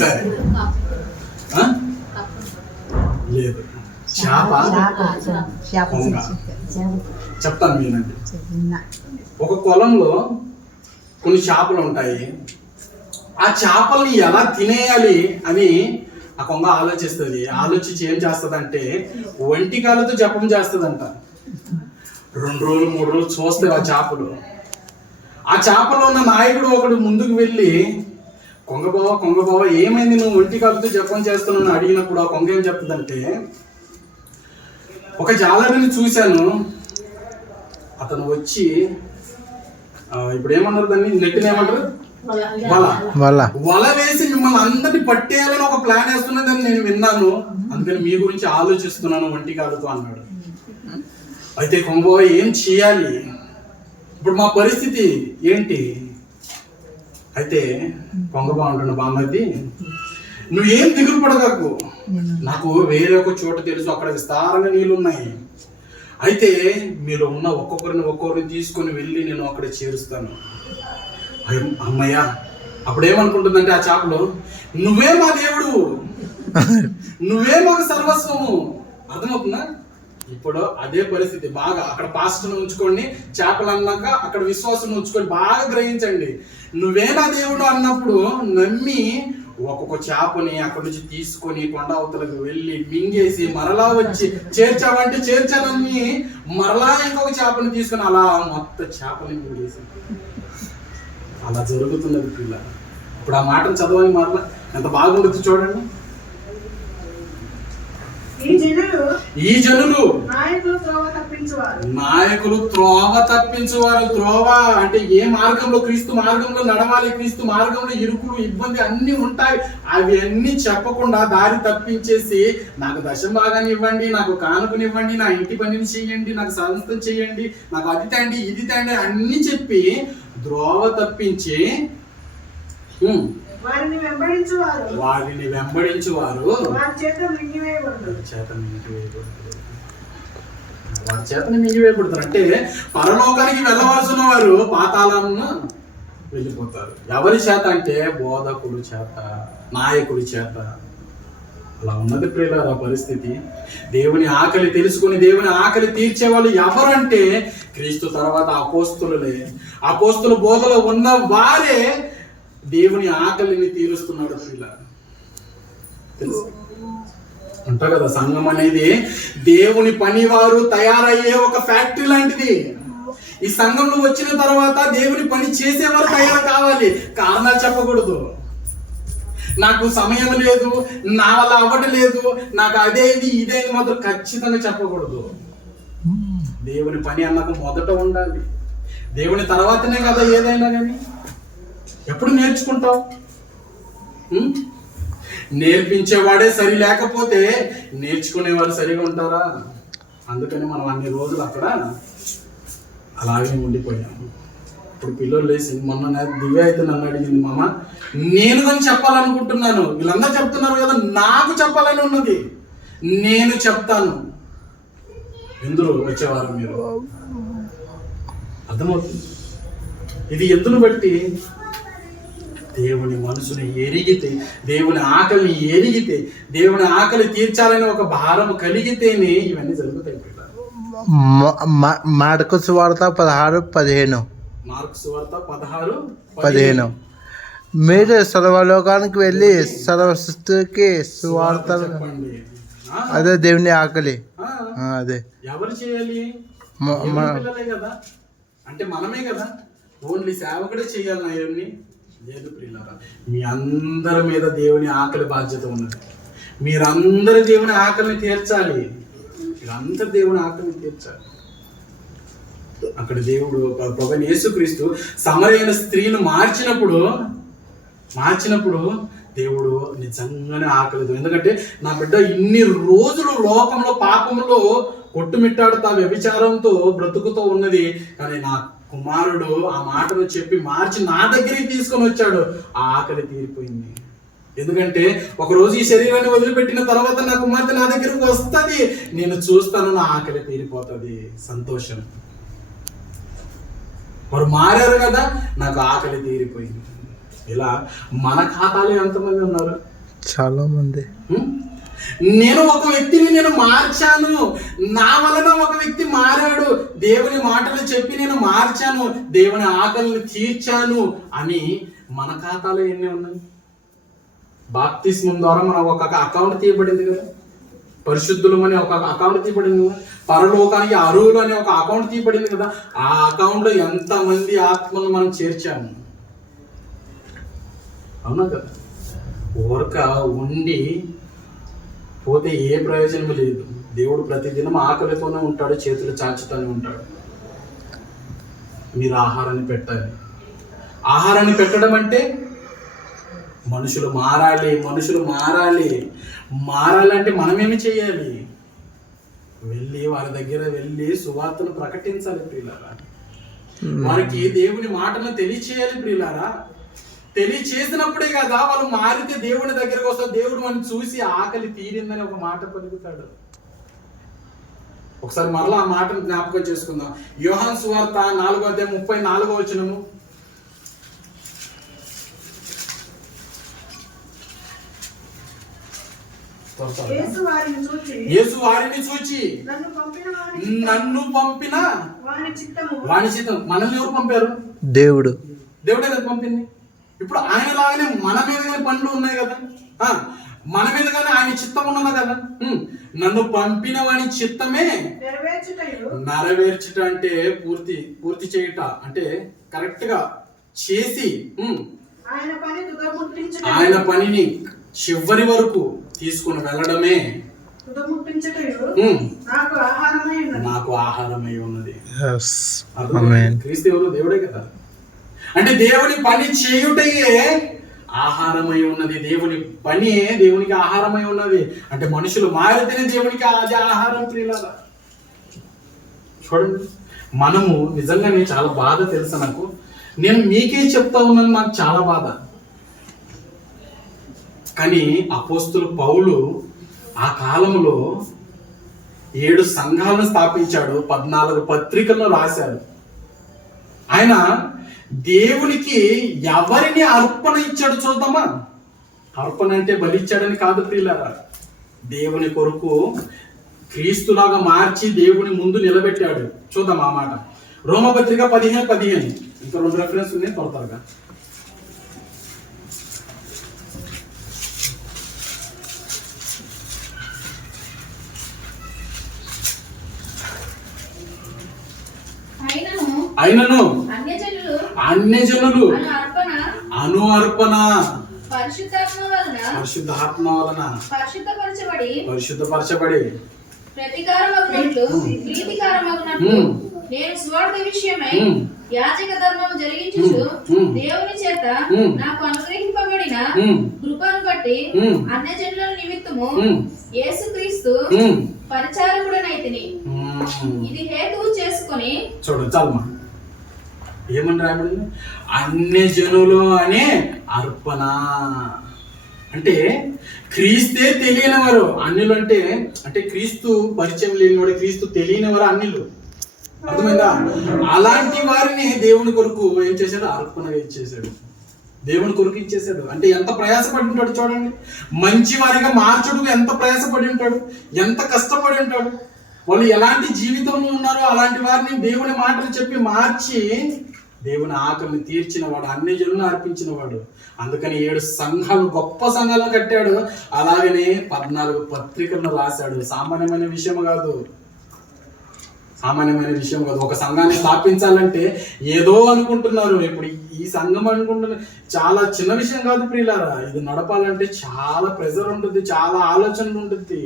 సరే, లేదు, చేప కొంగ. చెప్తాను మీనండి. ఒక పొలంలో కొన్ని చేపలు ఉంటాయి. ఆ చేపల్ని ఎలా తినేయాలి అని ఆ కొంగ ఆలోచిస్తుంది. ఆలోచించి ఏం చేస్తుందంటే ఒంటికాలతో జపం చేస్తుందంట. 2 రోజులు 3 రోజులు చూస్తే ఆ చేపలో ఉన్న నాయకుడు ఒకడు ముందుకు వెళ్ళి, కొంగబావ ఏమైంది, నువ్వు ఒంటికాలతో జపం చేస్తున్నావు అడిగినప్పుడు ఆ కొంగ ఏం చెప్తుందంటే, ఒక జాలరిని చూశాను, అతను వచ్చి ఇప్పుడు ఏమన్నారు దాన్ని, నెట్టిని ఏమంటారు, వల వేసి మిమ్మల్ని అందరినీ పట్టేయాలని ఒక ప్లాన్ వేస్తున్నదని నేను విన్నాను, అందుకని మీ గురించి ఆలోచిస్తున్నాను ఒంటికాలతో అన్నాడు. అయితే కొంగబావ ఏం చేయాలి, ఇప్పుడు మా పరిస్థితి ఏంటి? అయితే కొంగబావ అంటున్నా, బామ్మది నువ్వేం దిగులు పడగాకు, నాకు వేరే ఒక చోట తెలుసు, అక్కడ విస్తారంగా నీళ్ళు ఉన్నాయి. అయితే మీరు ఉన్న ఒక్కొక్కరిని తీసుకొని వెళ్ళి నేను అక్కడ చేరుస్తాను. అమ్మయ్యా, అప్పుడేమనుకుంటుందంటే ఆ చేపలు, నువ్వే మా దేవుడు, నువ్వే మాకు సర్వస్వము. అర్థమవుతుందా? ఇప్పుడు అదే పరిస్థితి. బాగా అక్కడ పాస్టర్ను ఉంచుకోండి, చేపలు అన్నాక అక్కడ విశ్వాసం ఉంచుకొని బాగా గ్రహించండి. నువ్వే నా దేవుడు అన్నప్పుడు నమ్మి ఒక్కొక్క చేపని అక్కడి నుంచి తీసుకొని కొండ అవతలకు వెళ్ళి మింగేసి మరలా వచ్చి చేర్చావంటే చేర్చానని మరలా ఇంకొక చేపని తీసుకొని అలా మొత్తం చేపని మింగేసి అలా జరుగుతున్నది పిల్ల. ఇప్పుడు ఆ మాటను చదవని మరలా ఎంత బాగుంటుంది చూడండి. ఈ జనులు నాయకులు త్రోవ తప్పించువారు. త్రోవ అంటే ఏ మార్గంలో, క్రీస్తు మార్గంలో నడవాలి, క్రీస్తు మార్గంలో ఇరుకులు ఇబ్బంది అన్ని ఉంటాయి, అవి అన్ని చెప్పకుండా దారి తప్పించేసి నాకు దశభాగాన్ని ఇవ్వండి, నాకు కానుకనివ్వండి, నా ఇంటి పనిని చెయ్యండి, నాకు సంస్థ చెయ్యండి, నాకు అది తండి ఇది తండి అన్ని చెప్పి ద్రోవ తప్పించి వారిని వెంబడించువారు వారి చేతని మింగివేయబడతారు. అంటే పరలోకానికి వెళ్ళవలసిన వారు పాతాళాలను వెళ్ళిపోతారు. ఎవరి చేత అంటే బోధకుడి చేత, నాయకుడి చేత. అలా ఉన్నది ప్రియులారా పరిస్థితి. దేవుని ఆకలి తెలుసుకుని దేవుని ఆకలి తీర్చే వాళ్ళు ఎవరంటే క్రీస్తు తర్వాత అపోస్తులులే. అపోస్తుల బోధలో ఉన్న వారే దేవుని ఆకలిని తీరుస్తున్నాడు ప్రియులారా. తెలుసు అంటా కదా, సంఘం అనేది దేవుని పనివారు తయారయ్యే ఒక ఫ్యాక్టరీ లాంటిది. ఈ సంఘంలో వచ్చిన తర్వాత దేవుని పని చేసేవారు తయారు కావాలి. కారణాలు చెప్పకూడదు. నాకు సమయం లేదు, నా వల్ల అవ్వట్లేదు, నాకు అదేది ఇదేది మాత్రం ఖచ్చితంగా చెప్పకూడదు. దేవుని పని అన్నాక మొదట ఉండాలి. దేవుని తర్వాతనే కదా ఏదైనా కానీ. ఎప్పుడు నేర్చుకుంటావు? నేర్పించేవాడే సరి లేకపోతే నేర్చుకునేవారు సరిగా ఉంటారా? అందుకని మనం అన్ని రోజులు అక్కడ అలాగే ఉండిపోయాము. ఇప్పుడు పిల్లలు లేచి మొన్న దివ్య అయితే నన్ను అడిగింది, మామ నేను కానీ చెప్పాలనుకుంటున్నాను, వీళ్ళందరూ చెప్తున్నారు కదా, నాకు చెప్పాలని ఉన్నది, నేను చెప్తాను. ఎందులో వచ్చేవారు మీరు? అర్థమవుతుంది. ఇది ఎందును బట్టి? దేవుని మనసుని ఎరిగితే, దేవుని ఆకలిని ఎరిగితే, దేవుని ఆకలి తీర్చాలని ఒక భారం కలిగితేనే ఇవన్నీ జరుగుతాయి. మార్కు సువార్త 16:15. మార్కు సువార్త 16:15. మీరు సర్వలోకానికి వెళ్ళి సర్వ సృష్టికి సువార్త. అదే దేవుని ఆకలి. అదే ఎవరు చేయాలి? పిల్లలే కదా, అంటే మనమే కదా. ఓన్లీ సేవకుడే చేయాలి నా ఇవన్నీ లేదు ప్రియులారా. మీ అందరి మీద దేవుని ఆకలి బాధ్యత ఉన్నది. మీరందరూ దేవుని ఆకలిని తీర్చాలి. మీరందరూ దేవుని ఆకలిని తీర్చాలి. అక్కడ దేవుడు ప్రభువైన యేసుక్రీస్తు సమరయైన స్త్రీని మార్చినప్పుడు దేవుడు నిజంగానే ఆకలితో, ఎందుకంటే నా బిడ్డ ఇన్ని రోజులు లోకంలో పాపంలో కొట్టుమిట్టాడుతా వ్యభిచారంతో బ్రతుకుతూ ఉన్నది, కానీ నా కుమారుడు ఆ మాటను చెప్పి మార్చి నా దగ్గరికి తీసుకొని వచ్చాడు. ఆ ఆకలి తీరిపోయింది. ఎందుకంటే ఒకరోజు ఈ శరీరాన్ని వదిలిపెట్టిన తర్వాత నా కుమార్తె నా దగ్గరకు వస్తుంది, నేను చూస్తాను, నా ఆకలి తీరిపోతుంది. సంతోషం. వారు మారారు కదా, నాకు ఆకలి తీరిపోయింది. ఇలా మన ఖాతాలో ఎంతమంది ఉన్నారు? చాలా మంది. నేను ఒక వ్యక్తిని నేను మార్చాను, నా వలన ఒక వ్యక్తి మారాడు, దేవుని మాటలు చెప్పి నేను మార్చాను, దేవుని ఆకలిని తీర్చాను అని మన ఖాతాలో ఎన్ని ఉన్నాయి? బాప్తిస్మం ద్వారా మనం ఒక అకౌంట్ తీయబడింది కదా, పరిశుద్ధులం అని ఒక అకౌంట్ తీయబడింది కదా, పరలోకానికి అర్హులు అని ఒక అకౌంట్ తీయబడింది కదా. ఆ అకౌంట్ లో ఎంతమంది ఆత్మను మనం చేర్చాము? అవునా కదా? ఊరక ఉండి పోతే ఏ ప్రయోజనం లేదు. దేవుడు ప్రతిదినం ఆకలితోనే ఉంటాడు, చేతులు చాచుతూనే ఉంటాడు. మీరు ఆహారాన్ని పెట్టాలి. ఆహారాన్ని పెట్టడం అంటే మనుషులు మారాలి. మారాలంటే మనమేమి చేయాలి? వెళ్ళి వారి దగ్గర వెళ్ళి సువార్తను ప్రకటించాలి ప్రియులారా. వారికి దేవుని మాటను తెలియచేయాలి ప్రియులారా. తెలియచేసినప్పుడే కదా వాళ్ళు మారితే దేవుని దగ్గరకు వస్తారు. దేవుడు మనం చూసి ఆకలి తీరిందని ఒక మాట పలుకుతాడు. ఒకసారి మరలా ఆ మాటను జ్ఞాపకం చేసుకుందాం. యోహాను సువార్త 4:34 యేసు వారిని చూచి నన్ను పంపిన వాని చిత్తం. మనల్ని ఎవరు పంపారు? దేవుడే కదా పంపింది. ఇప్పుడు ఆయన లాగానే మన మీదగానే పనులు ఉన్నాయి కదా, మన మీదగానే ఆయన చిత్తం ఉన్నది కదా. నన్ను పంపిన వాని చిత్తమే నెరవేర్చుట అంటే పూర్తి చేయుట అంటే కరెక్ట్ గా చేసి ఆయన పనిని చివరి వరకు తీసుకుని వెళ్ళడమే నాకు ఆహారమై ఉన్నది. క్రీస్తు ఎవరు? దేవుడే కదా. అంటే దేవుని పని చేయుటయే ఆహారమై ఉన్నది. దేవుని పని దేవునికి ఆహారమై ఉన్నది. అంటే మనుషులు మారితేనే దేవునికి అది ఆహారం ప్రియులారా. చూడండి, మనము నిజంగానే చాలా బాధ తెలుసా నాకు. నేను మీకే చెప్తా ఉన్నాను, నాకు చాలా బాధ. కానీ అపోస్తులు పౌలు ఆ కాలంలో 7 సంఘాలను స్థాపించాడు, 14 పత్రికలను రాశాడు. ఆయన దేవునికి ఎవరిని అర్పణ ఇచ్చాడు చూద్దామా. అర్పణ అంటే బలిచ్చాడని కాదు ప్రియులారా. దేవుని కొరకు క్రీస్తులాగా మార్చి దేవుని ముందు నిలబెట్టాడు. చూద్దాం ఆ మాట. రోమపత్రిక 15:15. ఇంకా 2 రెఫరెన్స్ ఉన్నాయి, త్వరగా. అయినను అన్యజనులు అను అర్పణ పరిశుద్ధాత్మ వలన పరిశుద్ధపరచబడి నేను స్వార్థ విషయమై యాజక ధర్మం జరిగించుచు దేవుని చేత నాకు అనుగ్రహింపబడిన కృపను బట్టి అన్యజనుల నిమిత్తము యేసుక్రీస్తు పరిచారకుడనైతిని. ఇది హేతువు చేసుకొని చూడండి చాలమ్మా. ఏమని రాబడింది? అన్యజనులు అనే అర్పణ అంటే క్రీస్తే తెలియనివారు అన్యులు. అంటే క్రీస్తు పరిచయం లేనివాడు, క్రీస్తు తెలియనివారు అన్యులు. అర్థమైందా? అలాంటి వారిని దేవుని కొరకు ఏం చేశాడు? అర్పణగా ఇచ్చేసాడు. దేవుని కొరకు ఇచ్చేసాడు. అంటే ఎంత ప్రయాసపడి ఉంటాడు చూడండి. మంచి వారిగా మార్చుడు ఎంత ప్రయాసపడి ఉంటాడు, ఎంత కష్టపడి ఉంటాడు. వాళ్ళు ఎలాంటి జీవితంలో ఉన్నారో అలాంటి వారిని దేవుని మాటలు చెప్పి మార్చి దేవుని ఆకలిని తీర్చిన వాడు, అన్ని జనులను అర్పించిన వాడు. అందుకని 7 సంఘాలు, గొప్ప సంఘాలను కట్టాడు. అలాగనే 14 పత్రికలను రాశాడు. సామాన్యమైన విషయం కాదు. ఒక సంఘాన్ని స్థాపించాలంటే ఏదో అనుకుంటున్నారు. ఇప్పుడు ఈ సంఘం అనుకుంటున్న చాలా చిన్న విషయం కాదు ప్రియులారా. ఇది నడపాలంటే చాలా ప్రెజర్ ఉంటుంది, చాలా ఆలోచనలు ఉంటుంది.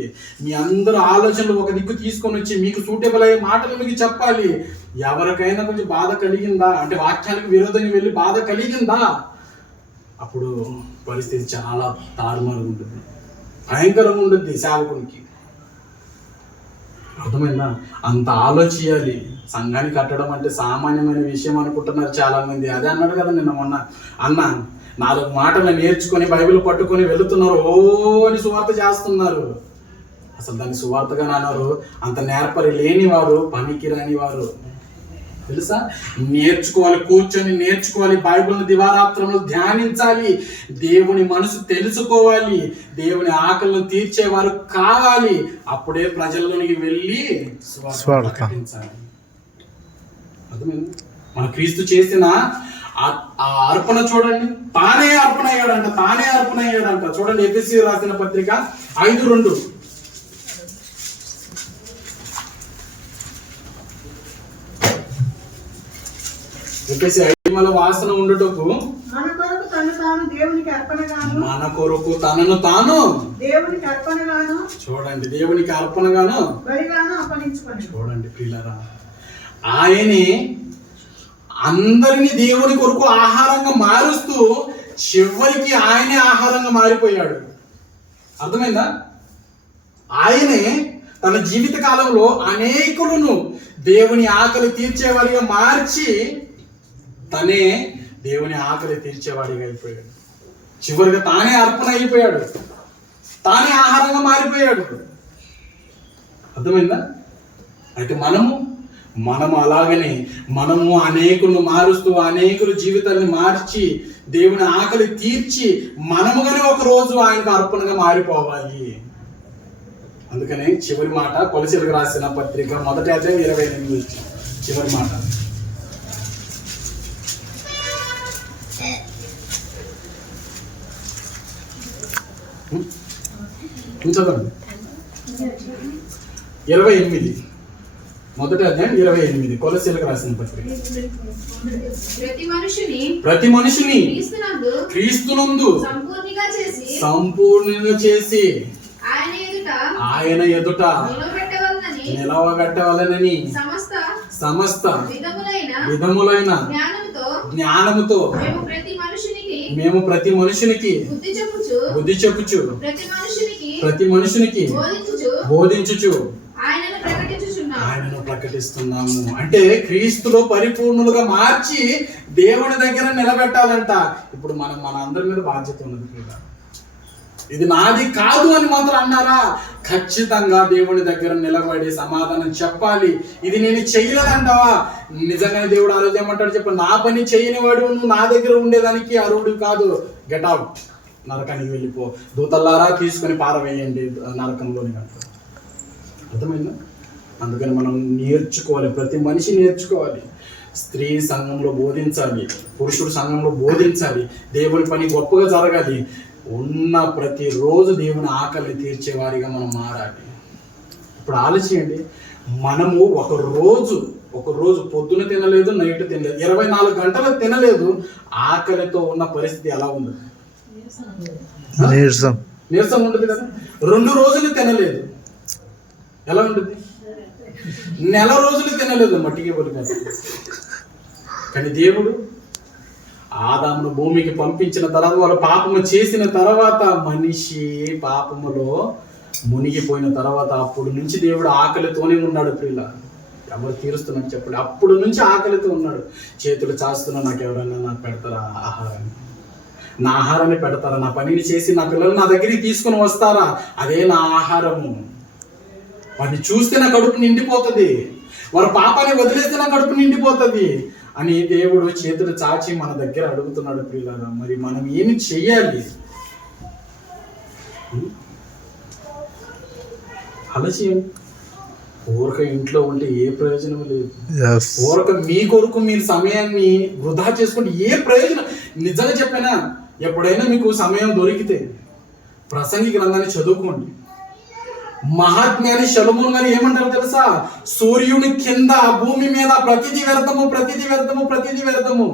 మీ అందరూ ఆలోచనలు ఒక దిక్కు తీసుకొని వచ్చి మీకు సూటబుల్ అయ్యే మాటలు మీకు చెప్పాలి. ఎవరికైనా కొంచెం బాధ కలిగిందా, అంటే వాక్యానికి విరోధంగా వెళ్ళి బాధ కలిగిందా, అప్పుడు పరిస్థితి చాలా తారుమారుగా ఉంటుంది, భయంకరంగా ఉంటుంది సేవకునికి. అర్థమైందా? అంత ఆలోచించాలి. సంఘాన్ని కట్టడం అంటే సామాన్యమైన విషయం అనుకుంటున్నారు చాలా మంది. అదే అన్నాడు కదా నిన్న మొన్న అన్న, 4 మాటలు నేర్చుకొని బైబిల్ పట్టుకొని వెళుతున్నారు, ఓ అని సువార్త చేస్తున్నారు. అసలు దాన్ని సువార్తగా అన్నారు. అంత నేర్పరి లేని వారు, పనికి రాని వారు. తెలుసా? నేర్చుకోవాలి, కూర్చొని నేర్చుకోవాలి, బైబిల్ని దివారాత్రంలో ధ్యానించాలి, దేవుని మనసు తెలుసుకోవాలి, దేవుని ఆకలిని తీర్చేవారు కావాలి. అప్పుడే ప్రజల్లోనికి వెళ్ళి సువార్త ప్రకటించాలి. అర్థమైంది? మన క్రీస్తు చేసిన ఆ అర్పణ చూడండి, తానే అర్పణ అయ్యాడంట. చూడండి, ఎఫెసీ రాసిన పత్రిక 5:2. ఎఫెసీ 5 వాసన ఉండుటకు మన కొరకు తనను తాను దేవునికి అర్పణగాను, చూడండి, దేవునికి అర్పణగాను బలిగాను అప్పగించుకొని. చూడండి ప్రియులారా, ఆయనే అందరినీ దేవుని కొరకు ఆహారంగా మారుస్తూ చివరికి ఆయనే ఆహారంగా మారిపోయాడు. అర్థమైందా? ఆయనే తన జీవిత కాలంలో అనేకులను దేవుని ఆకలి తీర్చేవాడిగా మార్చి తనే దేవుని ఆకలి తీర్చేవాడిగా అయిపోయాడు. చివరిగా తానే అర్పణ అయిపోయాడు, తానే ఆహారంగా మారిపోయాడు. అర్థమైందా? అయితే మనము అలాగనే మనము అనేకులను మారుస్తూ అనేకుల జీవితాన్ని మార్చి దేవుని ఆకలి తీర్చి మనముగానే ఒక రోజు ఆయనకు అర్పణగా మారిపోవాలి. అందుకనే చివరి మాట కొలసీలకు రాసిన పత్రిక 1వ అధ్యాయం 28 చివరి మాట. చదవండి. 28 1వ అధ్యాయం 28 కొలసీలకు రాసిన పత్రిక. ప్రతి మనిషిని క్రీస్తునందు సంపూర్ణంగా చేసి ఆయన ఎదుట నిలవగట్టవలనని సమస్త విధములైన జ్ఞానముతో మేము ప్రతి మనుషునికి బుద్ధి చెప్పుచు ప్రతి మనుషునికి బోధించుచు ఆయనను ప్రకటిస్తున్నాము. అంటే క్రీస్తులో పరిపూర్ణులుగా మార్చి దేవుని దగ్గర నిలబెట్టాలంట. ఇప్పుడు మన అందరి మీద బాధ్యత ఉన్నది. ఇది నాది కాదు అని మాత్రం అన్నారా? ఖచ్చితంగా దేవుని దగ్గర నిలబడి సమాధానం చెప్పాలి. ఇది నేను చేయలేదంటావా? నిజంగానే దేవుడు ఆ రోజు ఏమంటాడు చెప్పు, నా పని చేయని వాడు నువ్వు నా దగ్గర ఉండేదానికి అర్హుడు కాదు, గెట్ అవుట్, నరకానికి వెళ్ళిపో, దూతల్లారా తీసుకొని పారవేయండి నరకంలోని అంటారు. అర్థమైందా? అందుకని మనం నేర్చుకోవాలి, ప్రతి మనిషి నేర్చుకోవాలి. స్త్రీ సంఘంలో బోధించాలి, పురుషుడు సంఘంలో బోధించాలి, దేవుని పని గొప్పగా జరగాలి. ఉన్న ప్రతిరోజు దేవుని ఆకలిని తీర్చేవారిగా మనం మారాలి. ఇప్పుడు ఆలోచించండి, మనము ఒక రోజు పొద్దున తినలేదు, నైట్ తినలేదు, 24 గంటలు తినలేదు, ఆకలితో ఉన్న పరిస్థితి ఎలా ఉంది? నీరసం ఉంటుంది కదా. 2 రోజులు తినలేదు, ఎలా ఉంటుంది? నెల రోజులు తినలేదు, మట్టికి పడిపోతుంది. కానీ దేవుడు ఆదామును భూమికి పంపించిన తర్వాత, వాళ్ళు పాపము చేసిన తర్వాత, మనిషి పాపములో మునిగిపోయిన తర్వాత, అప్పుడు నుంచి దేవుడు ఆకలితోనే ఉన్నాడు. ప్రియుల, ఎవరు తీరుస్తున్నాడు చెప్పండి? అప్పుడు నుంచి ఆకలితో ఉన్నాడు. చేతులు చాస్తున్నా, నాకు ఎవరైనా నాకు పెడతారా ఆహారాన్ని? నా ఆహారాన్ని పెడతారా? నా పనిని చేసి నా పిల్లలు నా దగ్గరికి తీసుకుని వస్తారా? అదే నా ఆహారము. వాడిని చూస్తే నా కడుపు నిండిపోతుంది, వారి పాపాన్ని వదిలేస్తే నా కడుపు నిండిపోతుంది అని దేవుడు చేతులు చాచి మన దగ్గర అడుగుతున్నాడు. ప్రియులారా, మరి మనం ఏమి చెయ్యాలి? ఆలోచించండి. ఊరక ఇంట్లో ఉంటే ఏ ప్రయోజనం లేదు. ఊరక మీ కొరకు మీరు సమయాన్ని వృధా చేసుకుంటే ఏ ప్రయోజనం? నిజంగా చెప్పినా, ఎప్పుడైనా మీకు సమయం దొరికితే ప్రసంగి గ్రంథాన్ని చదువుకోండి. మహాజ్ఞాని సొలొమోను గారు ఏమంటారు తెలుసా? సూర్యుని కింద భూమి మీద ప్రతిదీ వ్యర్థము.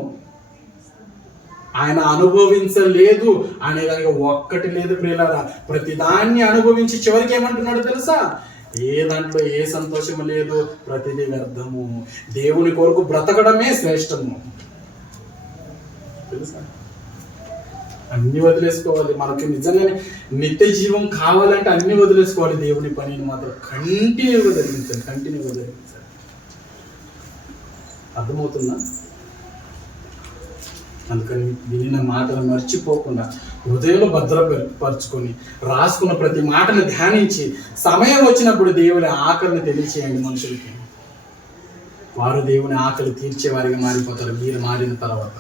ఆయన అనుభవించలేదు అనేదానికి ఒక్కటి లేదు ప్రియులారా. ప్రతిదాన్ని అనుభవించి చివరికి ఏమంటున్నాడు తెలుసా? ఏ దాంట్లో ఏ సంతోషము లేదు, ప్రతిదీ వ్యర్థము. దేవుని కొరకు బ్రతకడమే శ్రేష్టము. తెలుసా? అన్ని వదిలేసుకోవాలి. మనకి నిజంగానే నిత్య జీవం కావాలంటే అన్ని వదిలేసుకోవాలి. దేవుని పనిని మాత్రం కంటిన్యూగా జరిగించాలి. అర్థమవుతుందా? అందుకని వినిన మాటలు మర్చిపోకుండా హృదయంలో భద్రపరుచుకొని రాసుకున్న ప్రతి మాటను ధ్యానించి సమయం వచ్చినప్పుడు దేవుని ఆకలిని తెలియచేయండి. మనుషులకి వారు దేవుని ఆకలి తీర్చేవారిగా మారిపోతారు మీరు మారిన తర్వాత.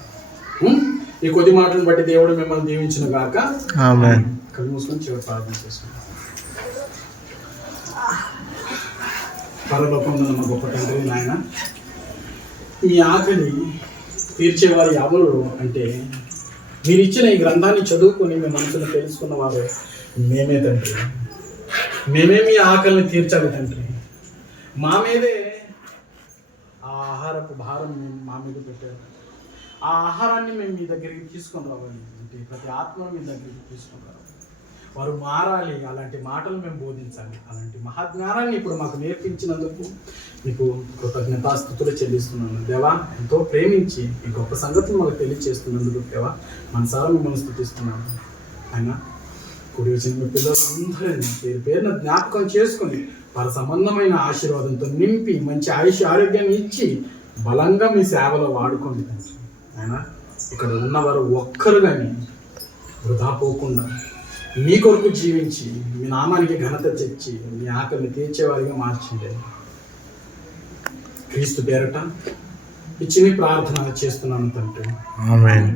ఈ కొద్ది మాటలను బట్టి దేవుడు మిమ్మల్ని దీవించును గాక. ఆమేన్. కళ్ళు మూసుకొని చివరి ప్రార్థన చేసుకుంటాం. పరలోకంలో ఉన్న గొప్ప తండ్రి నాయన, మీ ఆకలి తీర్చేవారు ఎవరు అంటే మీరు ఇచ్చిన ఈ గ్రంథాన్ని చదువుకొని మీ మనసును తెలుసుకున్న వారు మేమే తండ్రి. మేమే మీ ఆకలిని తీర్చాలి తండ్రి. మా మీదే ఆ ఆహారపు భారం మా మీద పెట్టారు. ఆ ఆహారాన్ని మేము మీ దగ్గరికి తీసుకొని రావాలి అంటే ప్రతి ఆత్మను మీ దగ్గరికి తీసుకొని రావాలి. వారు మారాలి. అలాంటి మాటలు మేము బోధించాలి. అలాంటి మహాజ్ఞానాన్ని ఇప్పుడు మాకు నేర్పించినందుకు మీకు కృతజ్ఞతాస్తుతులు చెల్లిస్తున్నాను దేవా. ఎంతో ప్రేమించి ఈ గొప్ప సంగతులు మాకు తెలియజేస్తున్నందుకు దేవా మనసారా మిమ్మల్ని స్తుతిస్తున్నాను. ఆయన కుడి వచ్చిన మీ పిల్లలందరినీ పేరు పేరున జ్ఞాపకం చేసుకొని వారి సంబంధమైన ఆశీర్వాదంతో నింపి మంచి ఆరోగ్యాన్ని ఇచ్చి బలంగా మీ సేవలో వాడుకోండి తండ్రి. ఆయన ఇక్కడ ఉన్నవారు ఒక్కరు కానీ వృధా పోకుండా మీ కొరకు జీవించి మీ నామానికి ఘనత తెచ్చి మీ ఆకలిని తీర్చేవారిగా మార్చింది. క్రీస్తు పేరట ఇచ్చి ప్రార్థన చేస్తున్నాను తండ్రి. ఆమేన్.